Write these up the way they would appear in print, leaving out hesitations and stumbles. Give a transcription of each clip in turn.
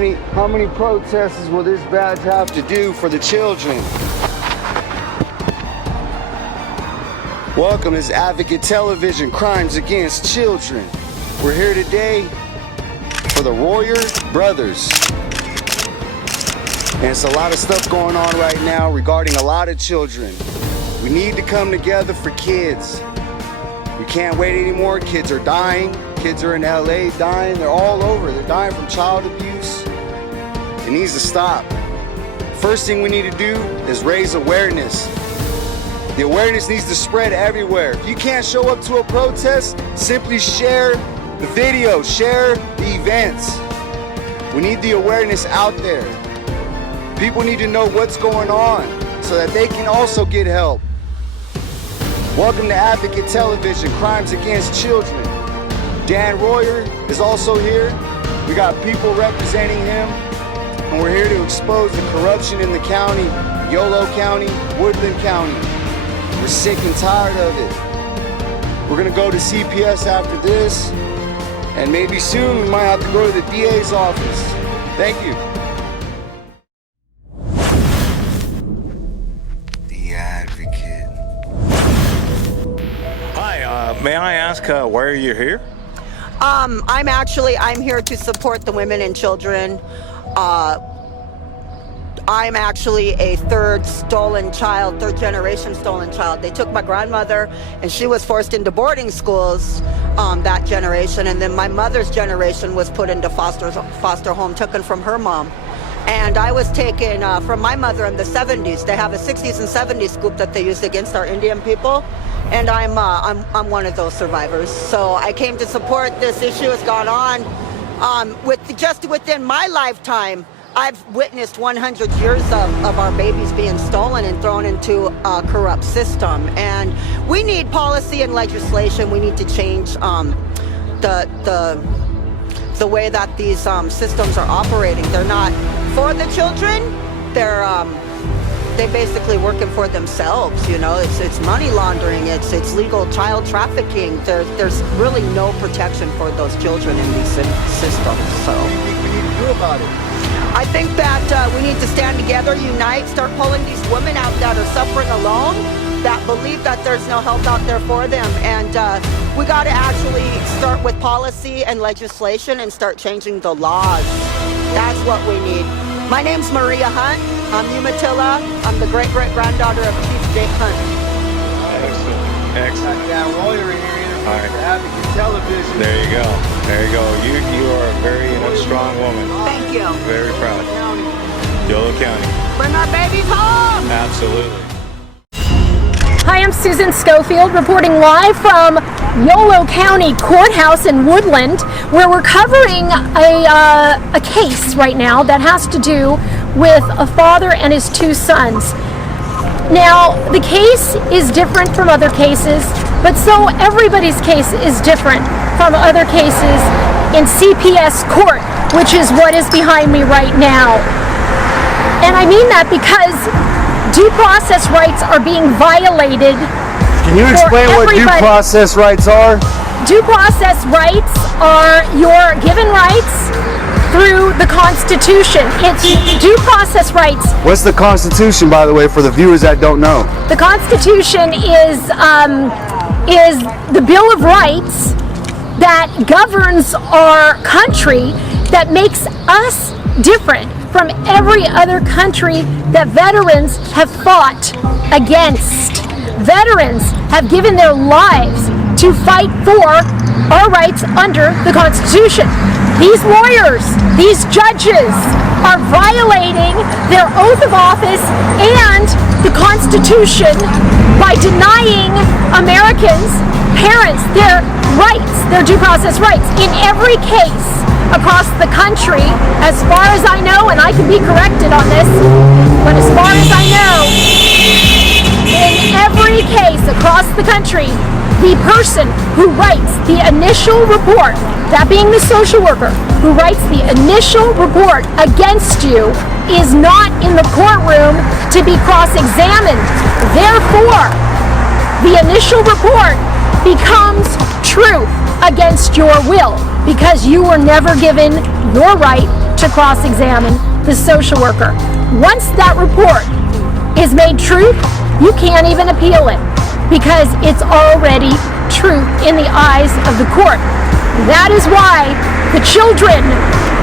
many protests will this badge have to do for the children? Welcome to Advocate Television, Crimes Against Children. We're here today for the Royer brothers. And it's a lot of stuff going on right now regarding a lot of children. We need to come together for kids. We can't wait anymore. Kids are dying. Kids are in LA dying. They're all over. They're dying from child abuse. It needs to stop. First thing we need to do is raise awareness. The awareness needs to spread everywhere. If you can't show up to a protest, simply share the video, share the events. We need the awareness out there. People need to know what's going on so that they can also get help. Welcome to Advocate Television, Crimes Against Children. Dan Royer is also here. We got people representing him, and we're here to expose the corruption in the county, Yolo County, Woodland County. We're sick and tired of it. We're gonna go to CPS after this, and maybe soon we might have to go to the DA's office. Thank you. The Advocate. Hi, may I ask why are you here? I'm here to support the women and children. I'm actually a third generation stolen child. They took my grandmother and she was forced into boarding schools, that generation. And then my mother's generation was put into foster home, taken from her mom. And I was taken from my mother in the 70s. They have a 60s and 70s scoop that they used against our Indian people. And I'm one of those survivors. So I came to support. This issue has gone on. Just within my lifetime, I've witnessed 100 years of our babies being stolen and thrown into a corrupt system. And we need policy and legislation. We need to change the way that these systems are operating. They're not for the children. They're basically working for themselves. You know, it's money laundering. It's legal child trafficking. There's really no protection for those children in these systems. So What do you think we need to do about it? I think that we need to stand together, unite, start pulling these women out that are suffering alone, that believe that there's no help out there for them. And we got to actually start with policy and legislation and start changing the laws. That's what we need. My name's Maria Hunt. I'm Umatilla. I'm the great-great-granddaughter of Chief Jake Hunt. Excellent. Dan Royer here. All right. Advocate Television. There you go. There you go. You are a very strong woman. Thank you. Very proud. Yolo County. Bring our babies home! Absolutely. Hi, I'm Susan Schofield reporting live from Yolo County Courthouse in Woodland, where we're covering a case right now that has to do with a father and his two sons. Now, the case is different from other cases, but so everybody's case is different from other cases in CPS court, which is what is behind me right now. And I mean that because due process rights are being violated. Can you explain what due process rights are? Due process rights are your given rights through the Constitution. It's due process rights. What's the Constitution, by the way, for the viewers that don't know? The Constitution is the Bill of Rights that governs our country, that makes us different from every other country that veterans have fought against. Veterans have given their lives to fight for our rights under the Constitution. These lawyers, these judges are violating their oath of office and the Constitution by denying Americans, parents, their rights, their due process rights. In every case across the country, as far as I know, and I can be corrected on this, but as far as I know, in every case across the country, the person who writes the initial report, that being the social worker, who writes the initial report against you, is not in the courtroom to be cross-examined. Therefore, the initial report becomes truth against your will, because you were never given your right to cross-examine the social worker. Once that report is made true, you can't even appeal it because it's already truth in the eyes of the court. That is why the children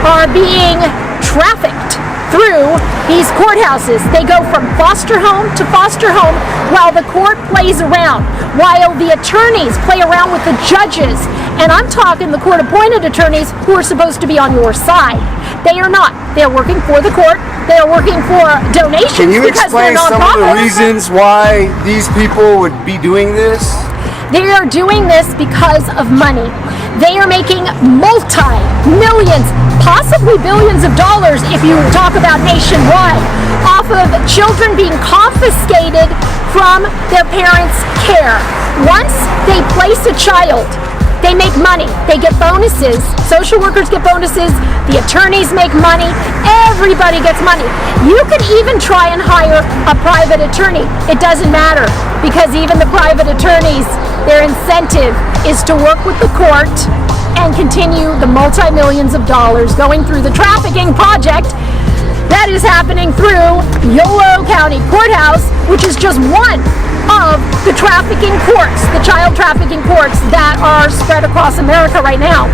are being trafficked through these courthouses. They go from foster home to foster home while the court plays around, while the attorneys play around with the judges. And I'm talking the court-appointed attorneys who are supposed to be on your side. They are not. They're working for the court. They are working for donations. Can you because explain they're some of the nonprofits. reasons why these people would be doing this? They are doing this because of money. They are making multi-millions, possibly billions of dollars if you talk about nationwide, off of children being confiscated from their parents' care. Once they place a child, they make money. They get bonuses. Social workers get bonuses. The attorneys make money. Everybody gets money. You can even try and hire a private attorney. It doesn't matter because even the private attorneys, their incentive is to work with the court and continue the multi-millions of dollars going through the trafficking project that is happening through Yolo County Courthouse, which is just one of the trafficking courts, the child trafficking courts that are spread across America right now.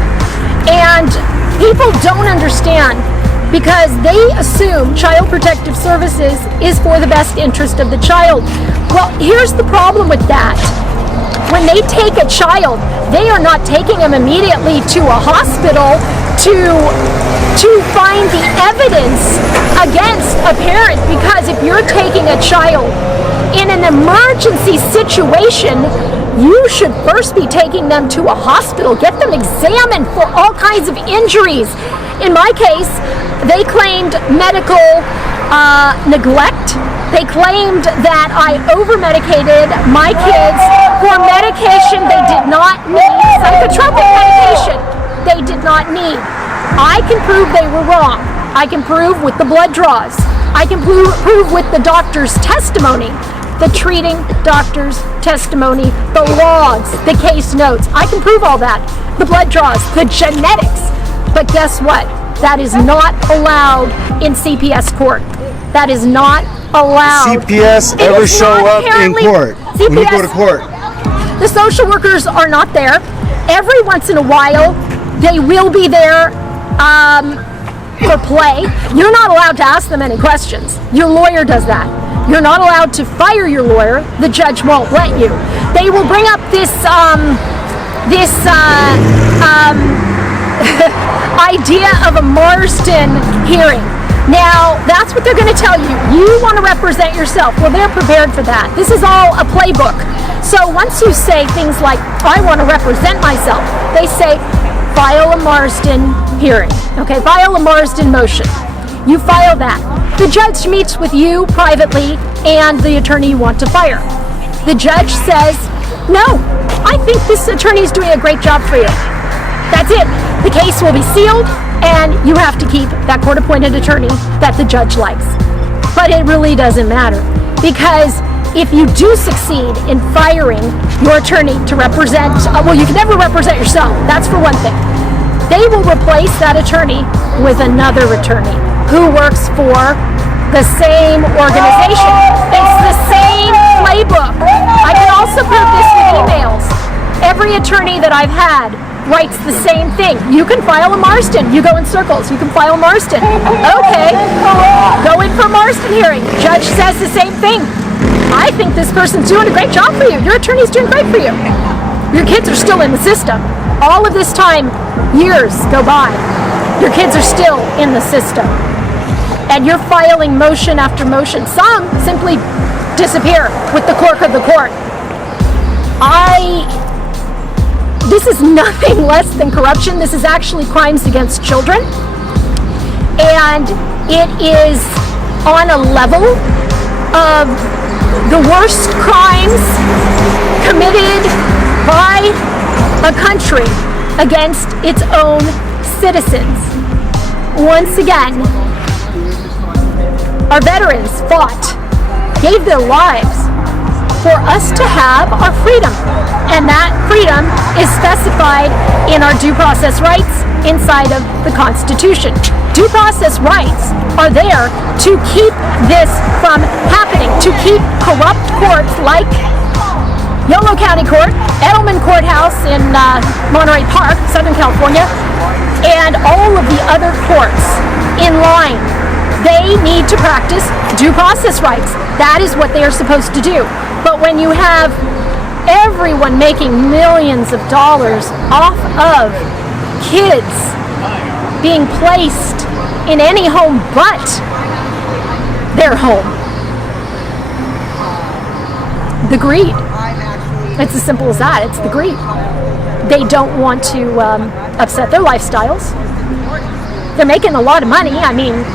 And people don't understand because they assume Child Protective Services is for the best interest of the child. Well, here's the problem with that. When they take a child, they are not taking them immediately to a hospital to find the evidence against a parent, because if you're taking a child in an emergency situation, you should first be taking them to a hospital, get them examined for all kinds of injuries. In my case, they claimed medical neglect. They claimed that I over-medicated my kids for medication they did not need, psychotropic medication they did not need. I can prove they were wrong. I can prove with the blood draws. I can prove with the doctor's testimony, the treating doctor's testimony, the logs, the case notes. I can prove all that. The blood draws, the genetics. But guess what? That is not allowed in CPS court. That is not allowed. CPS ever show up in court? When you go to court? The social workers are not there. Every once in a while, they will be there for play. You're not allowed to ask them any questions. Your lawyer does that. You're not allowed to fire your lawyer. The judge won't let you. They will bring up this idea of a Marsden hearing. Now, that's what they're going to tell you. You want to represent yourself. Well, they're prepared for that. This is all a playbook. So once you say things like, I want to represent myself, they say, file a Marsden hearing. Okay, file a Marsden motion. You file that. The judge meets with you privately and the attorney you want to fire. The judge says, no, I think this attorney is doing a great job for you. That's it. The case will be sealed and you have to keep that court-appointed attorney that the judge likes. But it really doesn't matter, because if you do succeed in firing your attorney to represent, well, you can never represent yourself. That's for one thing. They will replace that attorney with another attorney who works for the same organization. It's the same playbook. I can also prove this with emails. Every attorney that I've had writes the same thing. You can file a Marsden. You go in circles. You can file Marsden. Okay. Go in for a Marsden hearing. Judge says the same thing. I think this person's doing a great job for you. Your attorney's doing great for you. Your kids are still in the system. All of this time, years go by. Your kids are still in the system. And you're filing motion after motion. Some simply disappear with the clerk of the court. This is nothing less than corruption. This is actually crimes against children. And it is on a level of the worst crimes committed by a country against its own citizens. Once again, our veterans fought, gave their lives for us to have our freedom. And that freedom is specified in our due process rights inside of the Constitution. Due process rights are there to keep this from happening, to keep corrupt courts like Yolo County Court, Edelman Courthouse in Monterey Park, Southern California, and all of the other courts in line. They need to practice due process rights. That is what they are supposed to do. But when you have everyone making millions of dollars off of kids being placed in any home but their home, the greed. It's as simple as that. It's the greed. They don't want to upset their lifestyles. They're making a lot of money. I mean,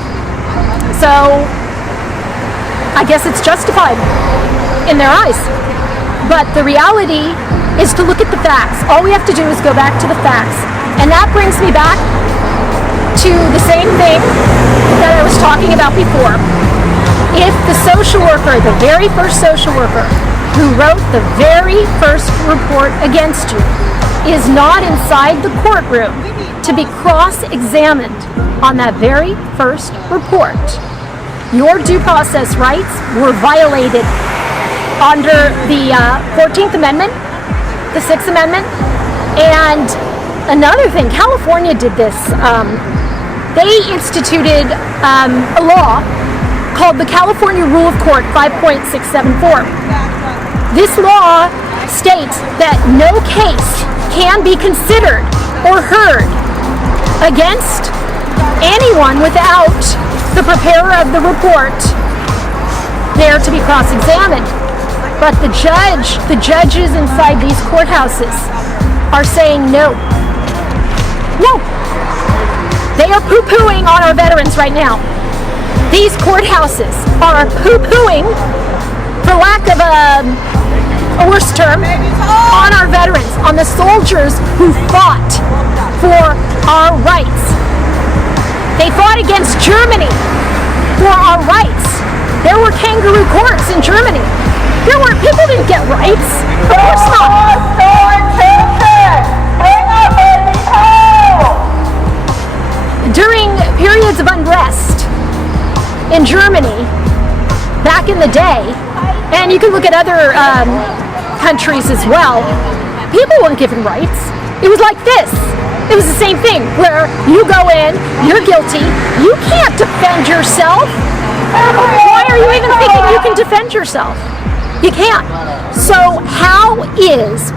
so I guess it's justified in their eyes. But the reality is to look at the facts. All we have to do is go back to the facts. And that brings me back to the same thing that I was talking about before. If the social worker, the very first social worker who wrote the very first report against you, is not inside the courtroom to be cross-examined on that very first report, your due process rights were violated under the 14th Amendment, the 6th Amendment, and another thing, California did this. They instituted a law called the California Rule of Court 5.674. This law states that no case can be considered or heard against anyone without the preparer of the report there to be cross-examined. But the judges inside these courthouses are saying no. No. They are poo-pooing on our veterans right now. These courthouses are poo-pooing, for lack of a worse term, on our veterans, on the soldiers who fought for our rights. They fought against Germany for our rights. There were kangaroo courts in Germany. People didn't get rights. Of course not. During periods of unrest in Germany, back in the day, and you can look at other countries as well, people weren't given rights. It was like this. It was the same thing, where you go in, you're guilty, you can't defend yourself. Why are you even thinking you can defend yourself? You can't. So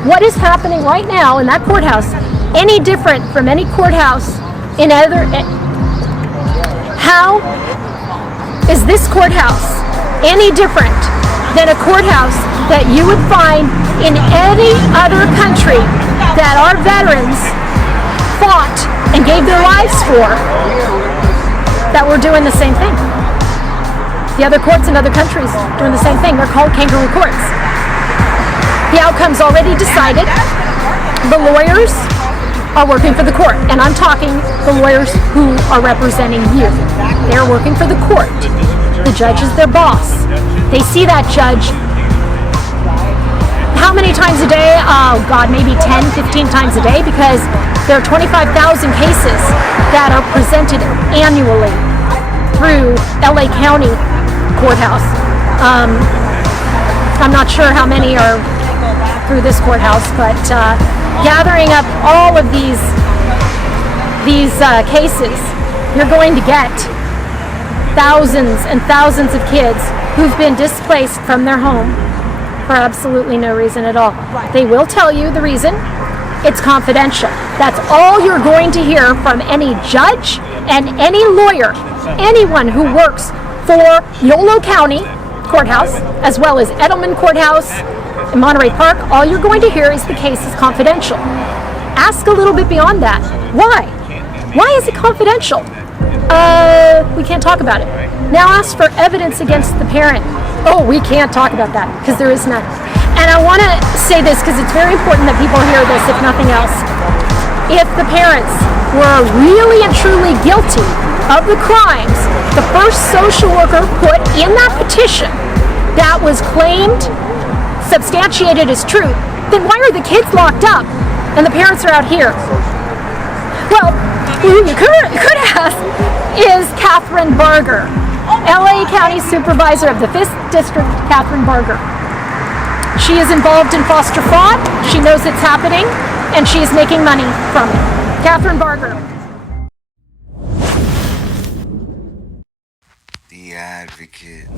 what is happening right now in that courthouse any different from any courthouse in other? How is this courthouse any different than a courthouse that you would find in any other country that our veterans fought and gave their lives for, that were doing the same thing? The other courts in other countries doing the same thing. They're called kangaroo courts. The outcome's already decided. The lawyers are working for the court, and I'm talking the lawyers who are representing you. They're working for the court. The judge is their boss. They see that judge how many times a day? Oh God, maybe 10, 15 times a day, because there are 25,000 cases that are presented annually through LA County Courthouse. I'm not sure how many are through this courthouse, but gathering up all of these cases, you're going to get thousands and thousands of kids who've been displaced from their home for absolutely no reason at all. They will tell you the reason. It's confidential. That's all you're going to hear from any judge and any lawyer, anyone who works for Yolo County Courthouse, as well as Edelman Courthouse in Monterey Park. All you're going to hear is the case is confidential. Ask a little bit beyond that. Why? Why is it confidential? We can't talk about it. Now ask for evidence against the parent. Oh, we can't talk about that because there is none. And I want to say this because it's very important that people hear this, if nothing else. If the parents were really and truly guilty of the crimes the first social worker put in that petition that was claimed, substantiated as truth, then why are the kids locked up and the parents are out here? Well, who you could ask is Catherine Barger, LA County Supervisor of the 5th District, Catherine Barger. She is involved in foster fraud. She knows it's happening, and she is making money from it. Catherine Barger. The Advocate.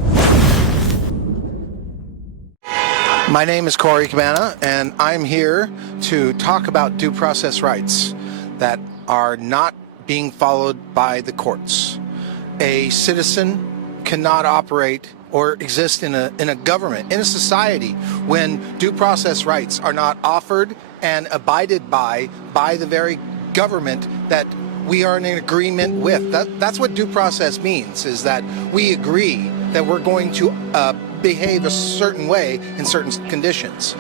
My name is Corey Cabana, and I'm here to talk about due process rights that are not being followed by the courts. A citizen cannot operate or exist in a government, in a society, when due process rights are not offered and abided by the very government that we are in an agreement with. That's what due process means, is that we agree that we're going to behave a certain way in certain conditions.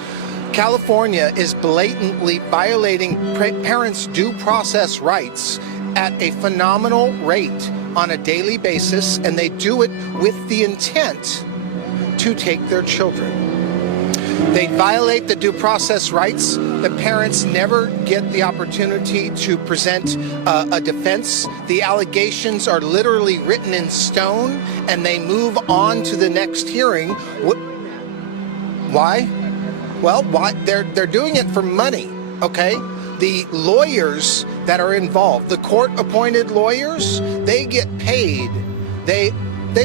California is blatantly violating parents' due process rights at a phenomenal rate on a daily basis, and they do it with the intent to take their children. They violate the due process rights. The parents never get the opportunity to present a defense. The allegations are literally written in stone, and they move on to the next hearing. Why? Well, why? They're doing it for money, okay? The lawyers that are involved, the court-appointed lawyers, they get paid. They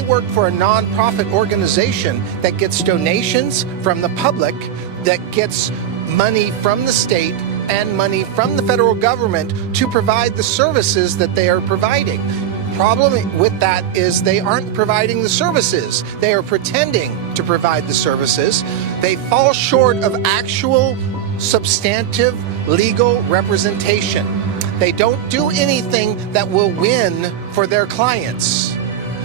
work for a non-profit organization that gets donations from the public, that gets money from the state and money from the federal government to provide the services that they are providing. Problem with that is they aren't providing the services. They are pretending to provide the services. They fall short of actual substantive legal representation. They don't do anything that will win for their clients.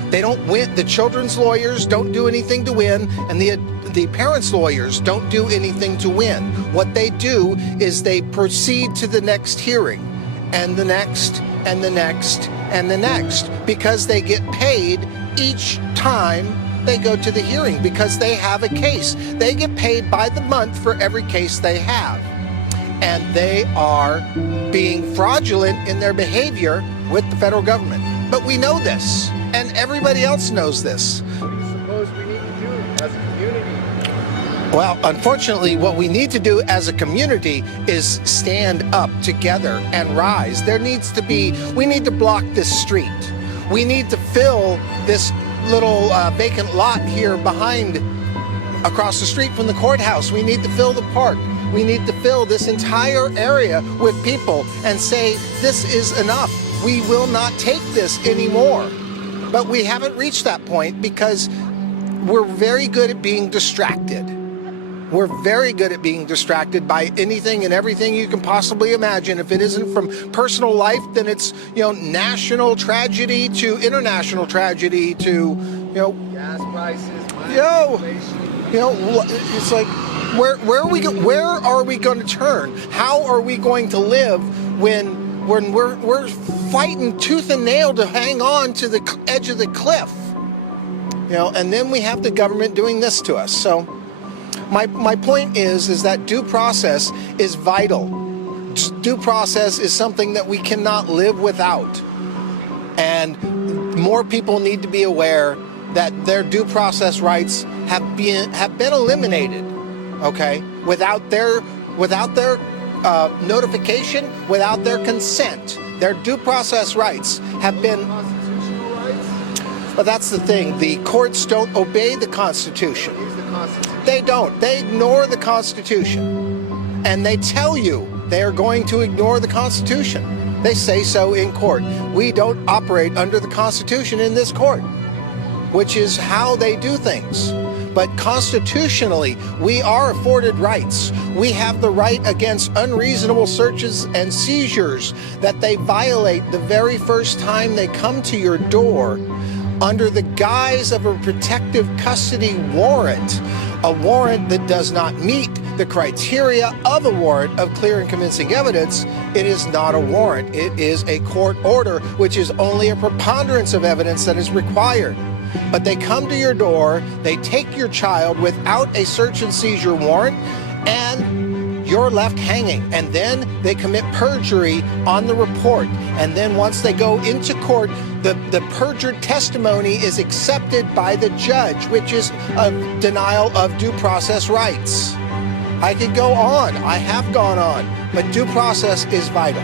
They don't win. The children's lawyers don't do anything to win, and the parents' lawyers don't do anything to win. What they do is they proceed to the next hearing, and the next, and the next, and the next, because they get paid each time they go to the hearing, because they have a case. They get paid by the month for every case they have. And they are being fraudulent in their behavior with the federal government. But we know this, and everybody else knows this. What do you suppose we need to do as a community? Well, unfortunately, what we need to do as a community is stand up together and rise. We need to block this street. We need to fill this little vacant lot here across the street from the courthouse. We need to fill the park. We need to fill this entire area with people and say, this is enough. We will not take this anymore. But we haven't reached that point because we're very good at being distracted. We're very good at being distracted by anything and everything you can possibly imagine. If it isn't from personal life, then it's, national tragedy to international tragedy to, Gas prices, inflation. It's like, where are we going to turn? How are we going to live when we're fighting tooth and nail to hang on to the edge of the cliff? And then we have the government doing this to us. So my point is that due process is vital. Due process is something that we cannot live without. And more people need to be aware that their due process rights have been eliminated, okay, without their notification, without their consent. Their due process rights have been. Constitutional rights? But that's the thing. The courts don't obey the Constitution. Use the Constitution. They don't. They ignore the Constitution, and they tell you they are going to ignore the Constitution. They say so in court. We don't operate under the Constitution in this court, which is how they do things. But constitutionally, we are afforded rights. We have the right against unreasonable searches and seizures that they violate the very first time they come to your door under the guise of a protective custody warrant, a warrant that does not meet the criteria of a warrant of clear and convincing evidence. It is not a warrant. It is a court order, which is only a preponderance of evidence that is required. But they come to your door, they take your child without a search and seizure warrant, and you're left hanging. And then they commit perjury on the report. And then once they go into court, the perjured testimony is accepted by the judge, which is a denial of due process rights. I could go on. I have gone on. But due process is vital.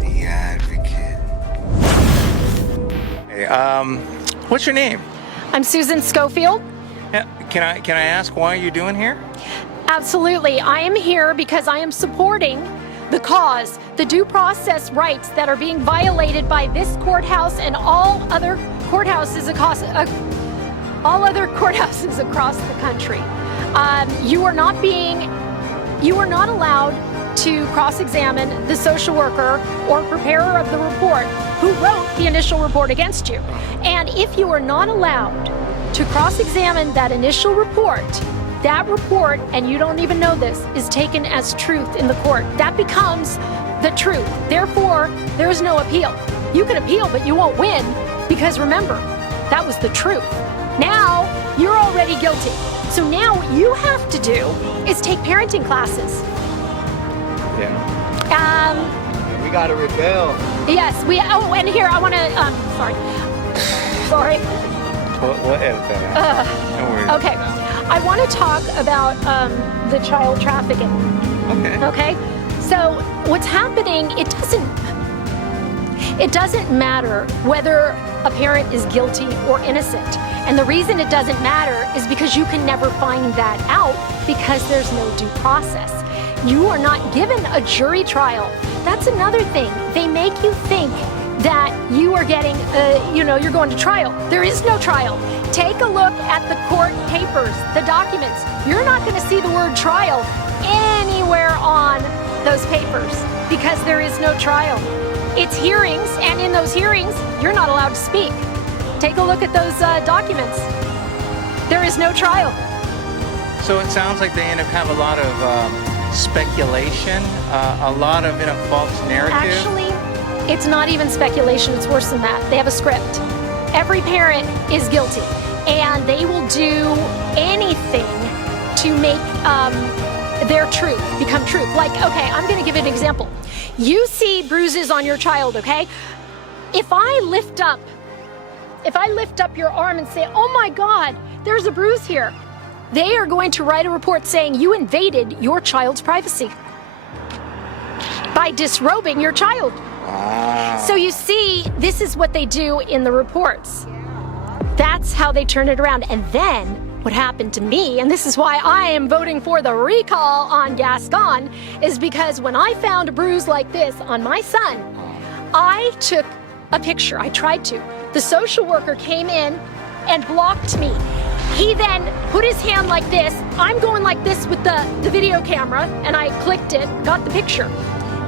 The advocate. Hey, what's your name? I'm Susan Schofield. Yeah, can I ask why you're doing here? Absolutely. I am here because I am supporting the cause, the due process rights that are being violated by this courthouse and all other courthouses across the country. You are not allowed to cross-examine the social worker or preparer of the report who wrote the initial report against you. And if you are not allowed to cross-examine that initial report, that report, and you don't even know this, is taken as truth in the court. That becomes the truth. Therefore, there is no appeal. You can appeal, but you won't win, because remember, that was the truth. Now, you're already guilty. So now what you have to do is take parenting classes. Yeah. We gotta rebel. Yes, and here, I want to, sorry. We'll edit that out. Don't worry. Okay, I want to talk about the child trafficking. Okay. Okay, so what's happening, it doesn't matter whether a parent is guilty or innocent. And the reason it doesn't matter is because you can never find that out because there's no due process. You are not given a jury trial. That's another thing. They make you think that you are getting, you're going to trial. There is no trial. Take a look at the court papers, the documents. You're not going to see the word trial anywhere on those papers because there is no trial. It's hearings, and in those hearings, you're not allowed to speak. Take a look at those documents. There is no trial. So it sounds like they end up having a lot of speculation, a lot of false narrative. Actually, it's not even speculation. It's worse than that. They have a script. Every parent is guilty, and they will do anything to make their truth become truth. Like, okay, I'm going to give you an example. You see bruises on your child, okay? If I lift up your arm and say, oh my God, there's a bruise here, they are going to write a report saying you invaded your child's privacy by disrobing your child. Wow. So you see, this is what they do in the reports. That's how they turn it around. And then what happened to me, and this is why I am voting for the recall on Gascon, is because when I found a bruise like this on my son, I took a picture. I tried to. The social worker came in and blocked me. He then put his hand like this. I'm going like this with the video camera, and I clicked it, got the picture.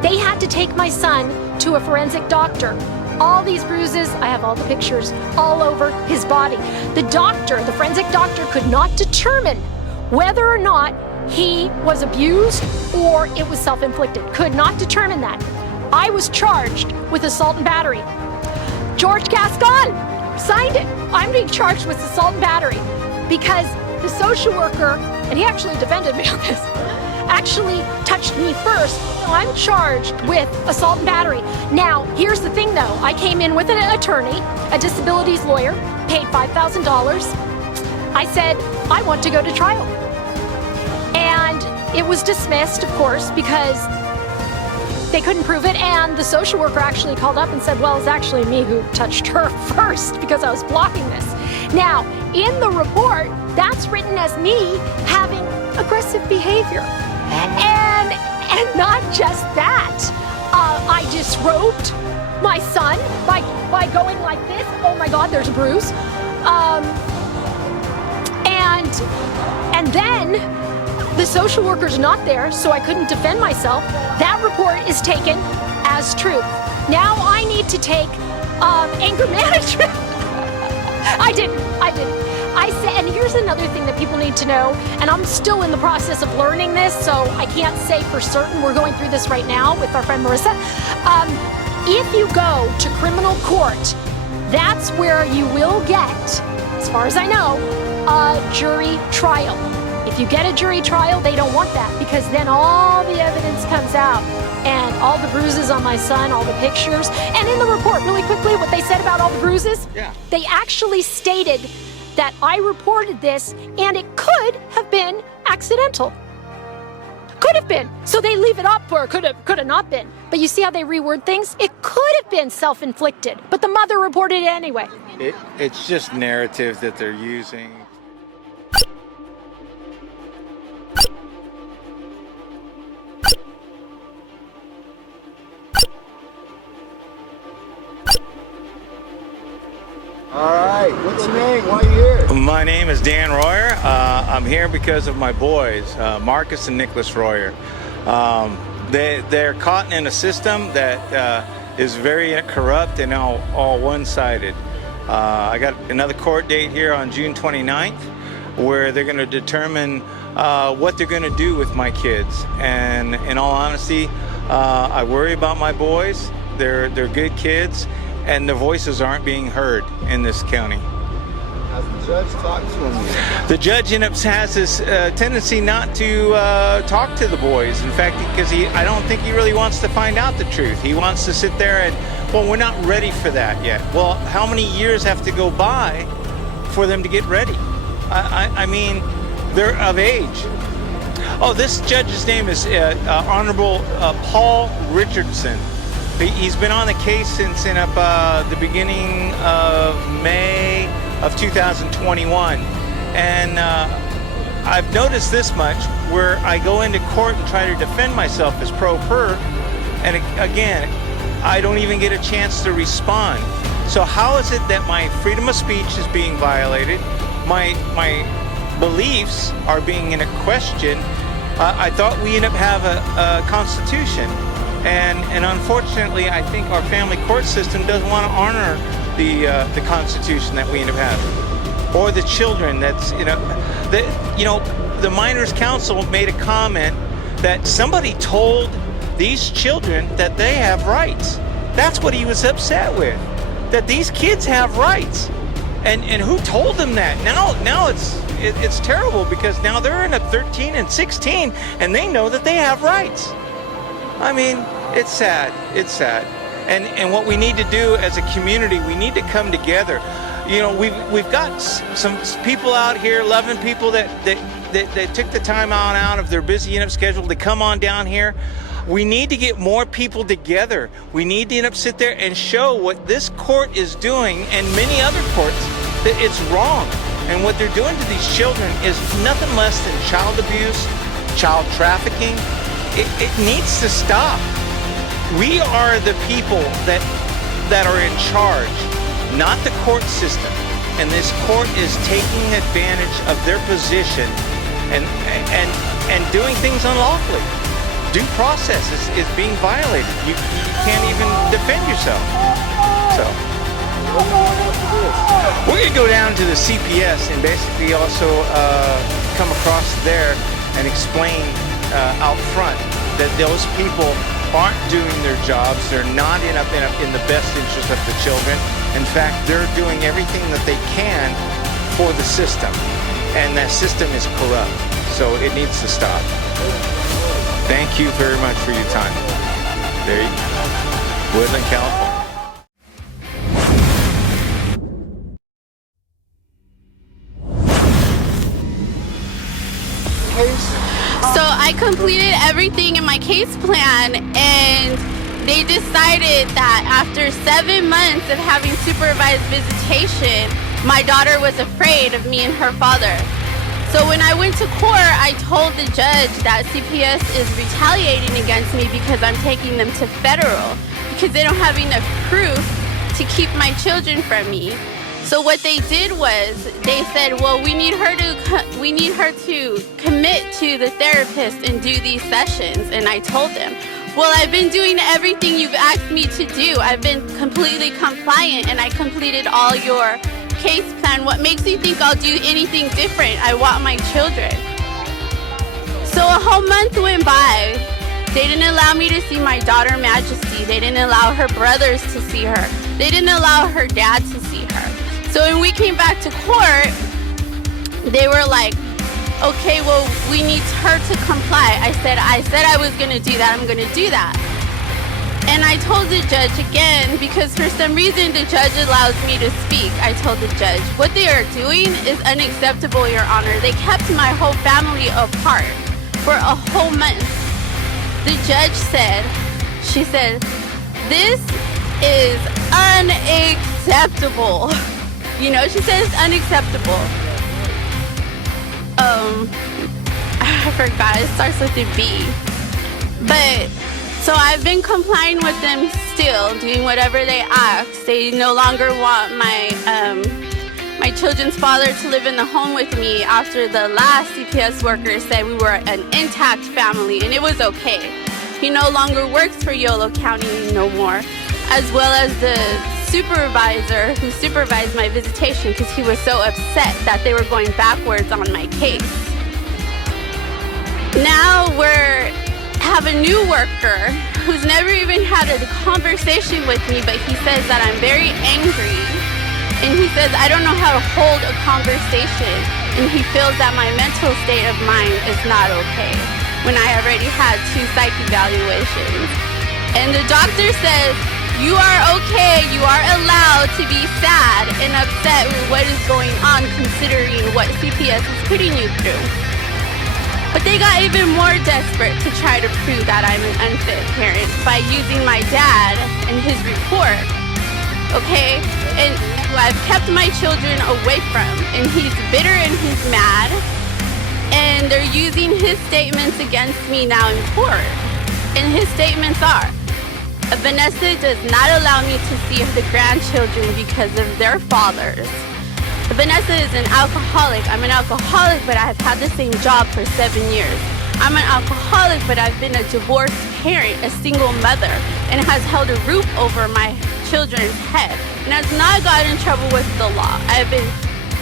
They had to take my son to a forensic doctor. All these bruises, I have all the pictures, all over his body. The doctor, the forensic doctor, could not determine whether or not he was abused or it was self-inflicted. Could not determine that. I was charged with assault and battery. George Gascon signed it. I'm being charged with assault and battery because the social worker, and he actually defended me on this, actually touched me first. So I'm charged with assault and battery. Now, here's the thing though. I came in with an attorney, a disabilities lawyer, paid $5,000. I said, I want to go to trial. And it was dismissed, of course, because they couldn't prove it, and the social worker actually called up and said, well, it's actually me who touched her first because I was blocking this. Now, in the report, that's written as me having aggressive behavior. And not just that, I disrobed my son by going like this. Oh my God, there's a bruise. And then the social worker's not there, so I couldn't defend myself. That report is taken as truth. Now I need to take anger management. I didn't. I said, and here's another thing that people need to know, and I'm still in the process of learning this, so I can't say for certain. We're going through this right now with our friend Marissa. If you go to criminal court, that's where you will get, as far as I know, a jury trial. If you get a jury trial, they don't want that, because then all the evidence comes out and all the bruises on my son, all the pictures. And in the report, really quickly, what they said about all the bruises, they actually stated that I reported this and it could have been accidental. Could have been. So they leave it up, or could have not been. But you see how they reword things? It could have been self-inflicted, but the mother reported it anyway. It's just narrative that they're using. All right, what's your name? Why are you here? My name is Dan Royer. I'm here because of my boys, Marcus and Nicholas Royer. They're caught in a system that is very corrupt and all one-sided. I got another court date here on June 29th where they're going to determine what they're going to do with my kids. And in all honesty, I worry about my boys. They're good kids, and their voices aren't being heard in this county. Has the judge talked to him yet? The judge has this tendency not to talk to the boys. In fact, because I don't think he really wants to find out the truth. He wants to sit there and, well, we're not ready for that yet. Well, how many years have to go by for them to get ready? I mean, they're of age. Oh, this judge's name is Honorable Paul Richardson. He's been on the case since in the beginning of May of 2021, and I've noticed this much, where I go into court and try to defend myself as pro per, and again, I don't even get a chance to respond. So how is it that my freedom of speech is being violated? My beliefs are being in a question. I thought we end up have a constitution. And unfortunately, I think our family court system doesn't want to honor the Constitution that we end up having, or the children. The Minors Council made a comment that somebody told these children that they have rights. That's what he was upset with, that these kids have rights, and who told them that? Now it's terrible, because now they're in a 13 and 16, and they know that they have rights. I mean, it's sad. It's sad. And what we need to do as a community, we need to come together. You know, we've got some people out here, loving people that took the time out of their busy schedule to come on down here. We need to get more people together. We need to sit there and show what this court is doing, and many other courts, that it's wrong. And what they're doing to these children is nothing less than child abuse, child trafficking. It needs to stop. We are the people that are in charge, not the court system. And this court is taking advantage of their position and doing things unlawfully. Due process is being violated. You can't even defend yourself. So we're going to go down to the CPS and basically also come across there and explain out front that those people aren't doing their jobs. They're not in the best interest of the children. In fact, they're doing everything that they can for the system, and that system is corrupt. So it needs to stop. Thank you very much for your time. There you go. Woodland, California. So I completed everything in my case plan, and they decided that after 7 months of having supervised visitation, my daughter was afraid of me and her father. So when I went to court, I told the judge that CPS is retaliating against me because I'm taking them to federal, because they don't have enough proof to keep my children from me. So what they did was they said, well, we need her to commit to the therapist and do these sessions. And I told them, well, I've been doing everything you've asked me to do. I've been completely compliant, and I completed all your case plan. What makes you think I'll do anything different? I want my children. So a whole month went by. They didn't allow me to see my daughter Majesty. They didn't allow her brothers to see her. They didn't allow her dad to see her. So when we came back to court, they were like, okay, well, we need her to comply. I said I was going to do that. I'm going to do that. And I told the judge again, because for some reason the judge allows me to speak. I told the judge, what they are doing is unacceptable, Your Honor. They kept my whole family apart for a whole month. The judge said, she said, this is unacceptable. You know, she said it's unacceptable. I forgot, it starts with a B. But, so I've been complying with them still, doing whatever they ask. They no longer want my children's father to live in the home with me after the last CPS worker said we were an intact family, and it was okay. He no longer works for Yolo County no more, as well as the supervisor who supervised my visitation, because he was so upset that they were going backwards on my case. Now have a new worker who's never even had a conversation with me, but he says that I'm very angry, and he says I don't know how to hold a conversation, and he feels that my mental state of mind is not okay when I already had 2 psych evaluations. And the doctor says, you are okay, you are allowed to be sad and upset with what is going on considering what CPS is putting you through. But they got even more desperate to try to prove that I'm an unfit parent by using my dad and his report, okay? And who I've kept my children away from, and he's bitter and he's mad, and they're using his statements against me now in court. And his statements are, Vanessa does not allow me to see the grandchildren because of their fathers. Vanessa is an alcoholic. I'm an alcoholic, but I've had the same job for 7 years. I'm an alcoholic, but I've been a divorced parent, a single mother, and has held a roof over my children's head, and has not gotten in trouble with the law. I've been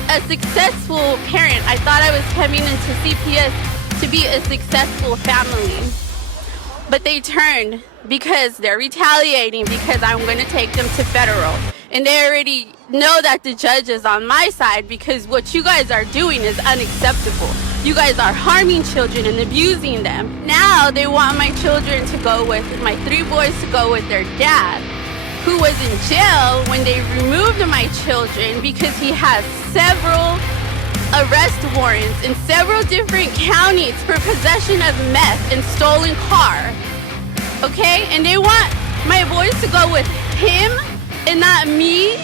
a successful parent. I thought I was coming into CPS to be a successful family, but they turned because they're retaliating because I'm going to take them to federal. And they already know that the judge is on my side because what you guys are doing is unacceptable. You guys are harming children and abusing them. Now they want my children to go with, my 3 boys to go with their dad, who was in jail when they removed my children because he has several arrest warrants in several different counties for possession of meth and stolen car. Okay? And they want my boys to go with him and not me,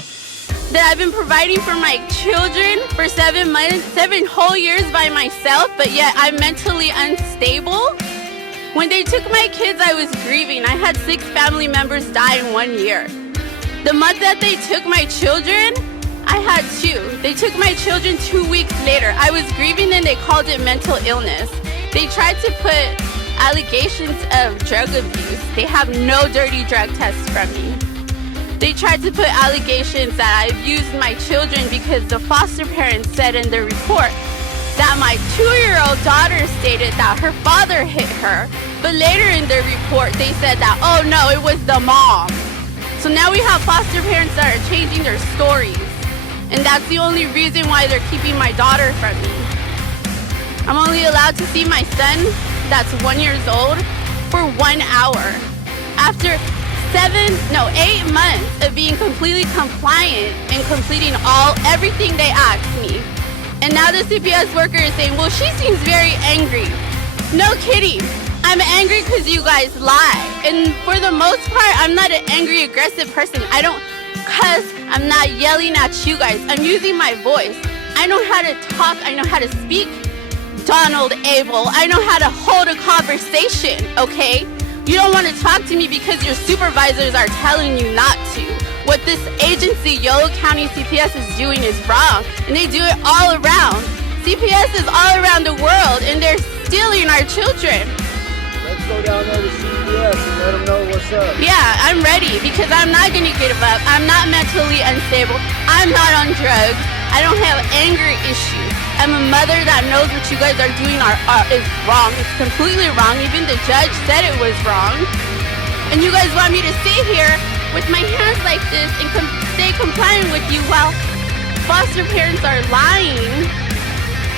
that I've been providing for my children for 7 months, 7 whole years by myself, but yet I'm mentally unstable. When they took my kids, I was grieving. I had 6 family members die in 1 year. The month that they took my children, I had 2. They took my children 2 weeks later. I was grieving and they called it mental illness. They tried to put allegations of drug abuse. They have no dirty drug tests from me. They tried to put allegations that I abused my children because the foster parents said in the report that my 2-year-old daughter stated that her father hit her, but later in the report they said that, oh no, it was the mom. So now we have foster parents that are changing their stories, and that's the only reason why they're keeping my daughter from me. I'm only allowed to see my son, that's 1 year old, for 1 hour. After 8 months of being completely compliant and completing everything they asked me. And now the CPS worker is saying, well, she seems very angry. No kidding. I'm angry because you guys lie. And for the most part, I'm not an angry, aggressive person. I don't cuss. I'm not yelling at you guys. I'm using my voice. I know how to talk. I know how to speak. Donald Abel. I know how to hold a conversation, okay? You don't want to talk to me because your supervisors are telling you not to. What this agency, Yolo County CPS, is doing is wrong, and they do it all around. CPS is all around the world, and they're stealing our children. Let's go down there to CPS and let them know what's up. Yeah, I'm ready because I'm not going to give up. I'm not mentally unstable. I'm not on drugs. I don't have anger issues. I'm a mother that knows what you guys are doing is wrong. It's completely wrong. Even the judge said it was wrong. And you guys want me to stay here with my hands like this and stay compliant with you while foster parents are lying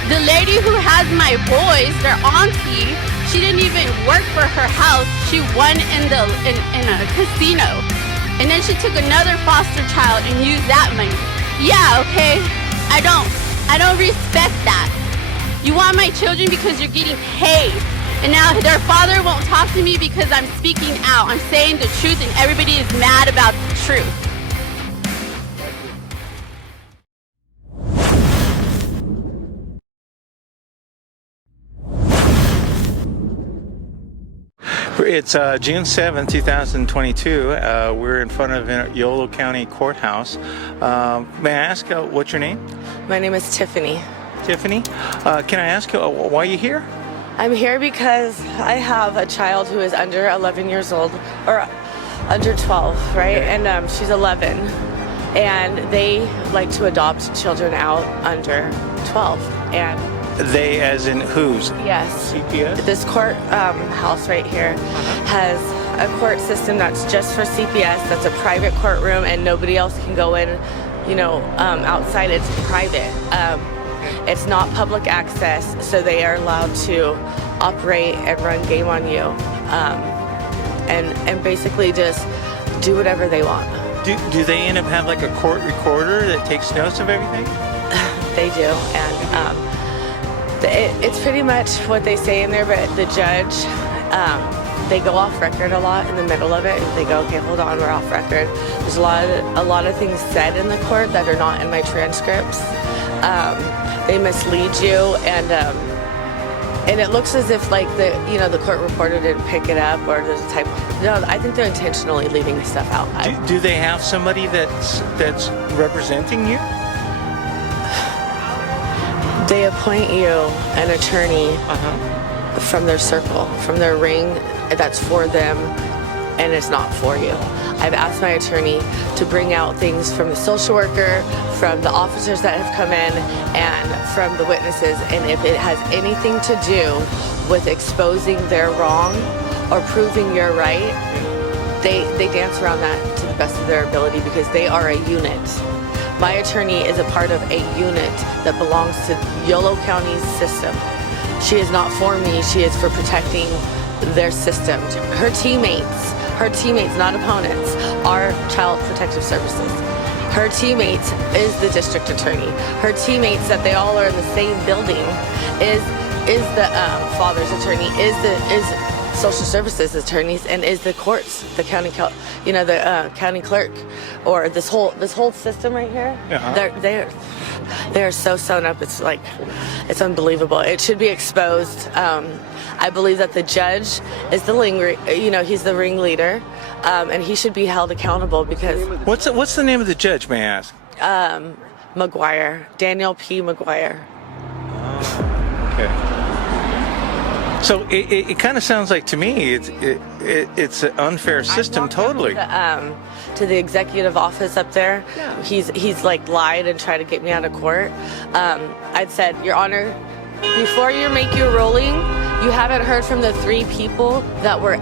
The lady who has my boys, their auntie, she didn't even work for her house. She won in a casino. And then she took another foster child and used that money. Yeah, okay. I don't respect that. You want my children because you're getting paid. And now their father won't talk to me because I'm speaking out. I'm saying the truth and everybody is mad about the truth. It's June 7, 2022. We're in front of Yolo County Courthouse. May I ask what's your name? My name is Tiffany. Tiffany? Can I ask why you're here? I'm here because I have a child who is under 11 years old, or under 12, right? Okay. And she's 11. And they like to adopt children out under 12. And They as in whose? yes, CPS? this court house right here has a court system that's just for CPS. That's a private courtroom, and nobody else can go in, outside. It's private. It's not public access, so they are allowed to operate and run game on you, and basically just do whatever they want. Do they end up have like a court recorder that takes notes of everything? They do, and it's pretty much what they say in there, but the judge, they go off record a lot in the middle of it, and they go, okay, hold on, we're off record. There's a lot of things said in the court that are not in my transcripts. They mislead you, and it looks as if like the court reporter didn't pick it up, or there's a typo. No, I think they're intentionally leaving stuff out. Do they have somebody that's representing you? They appoint you an attorney from their circle, from their ring, that's for them, and it's not for you. I've asked my attorney to bring out things from the social worker, from the officers that have come in, and from the witnesses, and if it has anything to do with exposing their wrong or proving you're right, they dance around that to the best of their ability, because they are a unit. My attorney is a part of a unit that belongs to Yolo County's system. She is not for me, she is for protecting their system. Her teammates, not opponents, are Child Protective Services. Her teammates is the district attorney. Her teammates, that they all are in the same building, is the father's attorney, is social services attorneys, and is the courts, the county, the county clerk, or this whole system right here. They're so sewn up. It's like, it's unbelievable. It should be exposed. I believe that the judge is he's the ringleader, and he should be held accountable, because What's the name of the judge, may I ask? McGuire, Daniel P. McGuire. Okay. So it kind of sounds like to me it's an unfair system totally. To the executive office up there, he's like lied and tried to get me out of court. I'd said, Your Honor, before you make your ruling, you haven't heard from the 3 people that were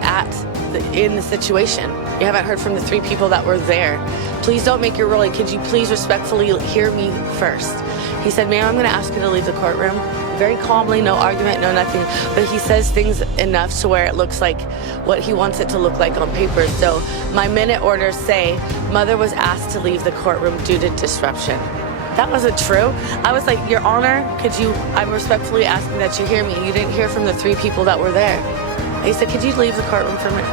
in the situation. You haven't heard from the 3 people that were there. Please don't make your ruling. Could you please respectfully hear me first? He said, ma'am, I'm going to ask you to leave the courtroom. Very calmly, no argument, no nothing. But he says things enough to where it looks like what he wants it to look like on paper. So my minute orders say, mother was asked to leave the courtroom due to disruption. That wasn't true. I was like, Your Honor, I'm respectfully asking that you hear me. You didn't hear from the 3 people that were there. He said, could you leave the courtroom for a minute?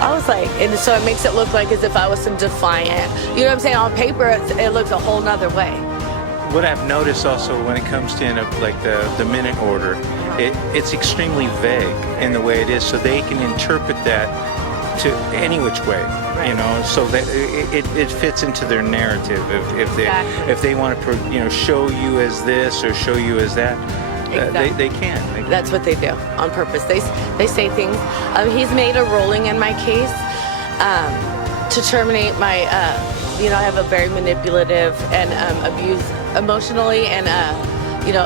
I was like, and so it makes it look like as if I was some defiant. You know what I'm saying? On paper, it looks a whole nother way. What I've noticed also when it comes to the minute order, it's extremely vague in the way it is, so they can interpret that to any which way, so that it fits into their narrative. If they want to show you as this or show you as that, exactly. They can. That's what they do on purpose. They say things. He's made a ruling in my case to terminate my. I have a very manipulative and emotionally and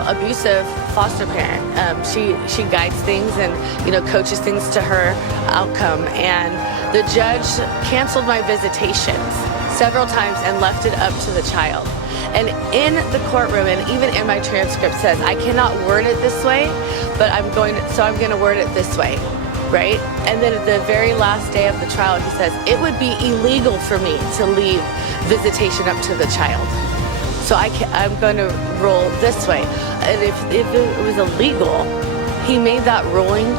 abusive foster parent. She guides things and coaches things to her outcome. And the judge canceled my visitations several times and left it up to the child. And in the courtroom, and even in my transcript says, I cannot word it this way, but I'm going to word it this way, right? And then at the very last day of the trial, he says, it would be illegal for me to leave visitation up to the child. So I'm going to rule this way. And if it was illegal, he made that ruling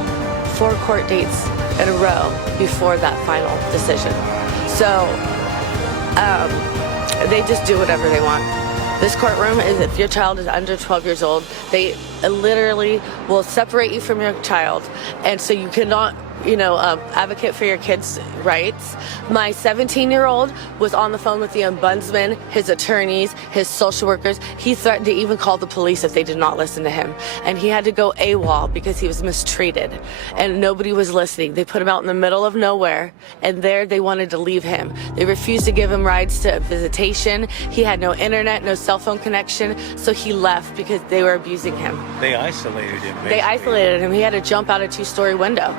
4 court dates in a row before that final decision. So they just do whatever they want. This courtroom is, if your child is under 12 years old, they literally will separate you from your child. And so you cannot, advocate for your kids' rights. My 17-year-old was on the phone with the ombudsman, his attorneys, his social workers. He threatened to even call the police if they did not listen to him. And he had to go AWOL because he was mistreated. And nobody was listening. They put him out in the middle of nowhere, and there they wanted to leave him. They refused to give him rides to visitation. He had no internet, no cell phone connection, so he left because they were abusing him. They isolated him. Basically. They isolated him. He had to jump out a 2-story window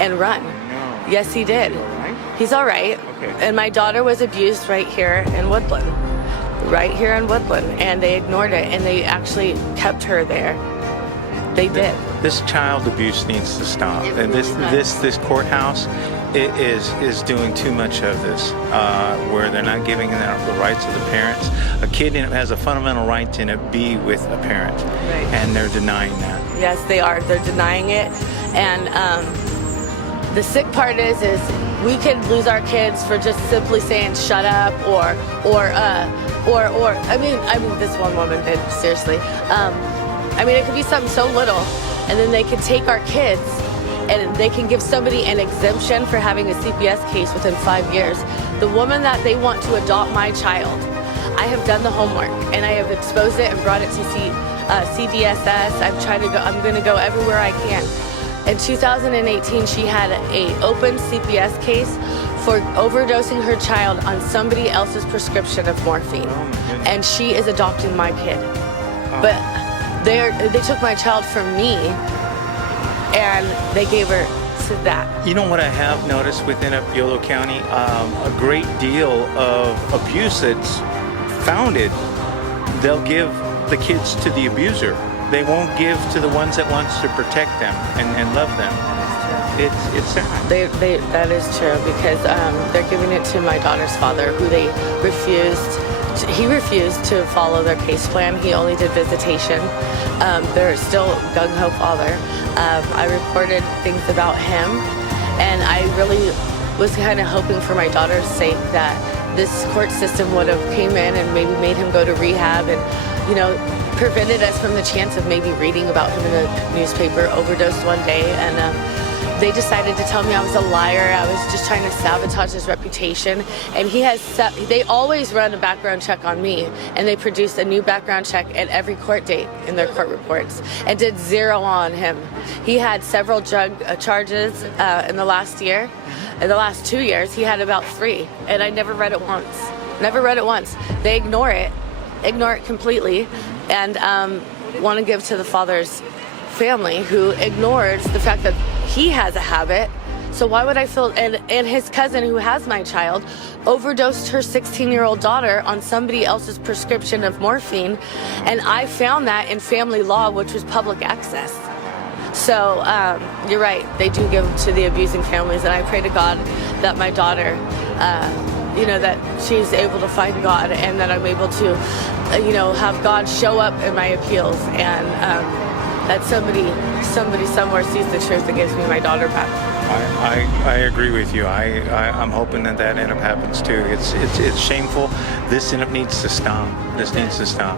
and run. No. Yes, he did. He's all right? He's all right. Okay. And my daughter was abused right here in Woodland. Right here in Woodland. And they ignored it, and they actually kept her there. They did. This child abuse needs to stop. And this courthouse is doing too much of this, where they're not giving them the rights of the parents. A kid has a fundamental right to be with a parent, Right. and they're denying that. Yes, they are. They're denying it. And the sick part is we could lose our kids for just simply saying shut up or I mean this one woman did, seriously. It could be something so little, and then they could take our kids and they can give somebody an exemption for having a CPS case within 5 years. The woman that they want to adopt my child, I have done the homework and I have exposed it and brought it to CDSS. I'm going to go everywhere I can. In 2018, she had an open CPS case for overdosing her child on somebody else's prescription of morphine. And she is adopting my kid. But they took my child from me and they gave her to that. You know what I have noticed within Yolo County? A great deal of abuse that's founded, they'll give the kids to the abuser. They won't give to the ones that wants to protect them and love them. It's sad. That is true, because they're giving it to my daughter's father, who they refused. He refused to follow their case plan. He only did visitation. They're still gung-ho father. I reported things about him, and I really was kind of hoping for my daughter's sake that this court system would have came in and maybe made him go to rehab and, prevented us from the chance of maybe reading about him in a newspaper, overdosed one day, and they decided to tell me I was a liar. I was just trying to sabotage his reputation. And they always run a background check on me, and they produced a new background check at every court date in their court reports and did 0 on him. He had several drug charges in the last year. In the last 2 years, he had about 3, and I never read it once. Never read it once. They ignore it completely, and want to give to the father's family, who ignores the fact that he has a habit. So why would I feel, and his cousin, who has my child, overdosed her 16-year-old daughter on somebody else's prescription of morphine, and I found that in family law, which was public access. So you're right, they do give to the abusing families, and I pray to God that my daughter that she's able to find God, and that I'm able to have God show up in my appeals, and that somebody somewhere sees the truth and gives me my daughter back. I agree with you. I'm hoping that end up happens too. It's shameful. This end up needs to stop. This needs to stop.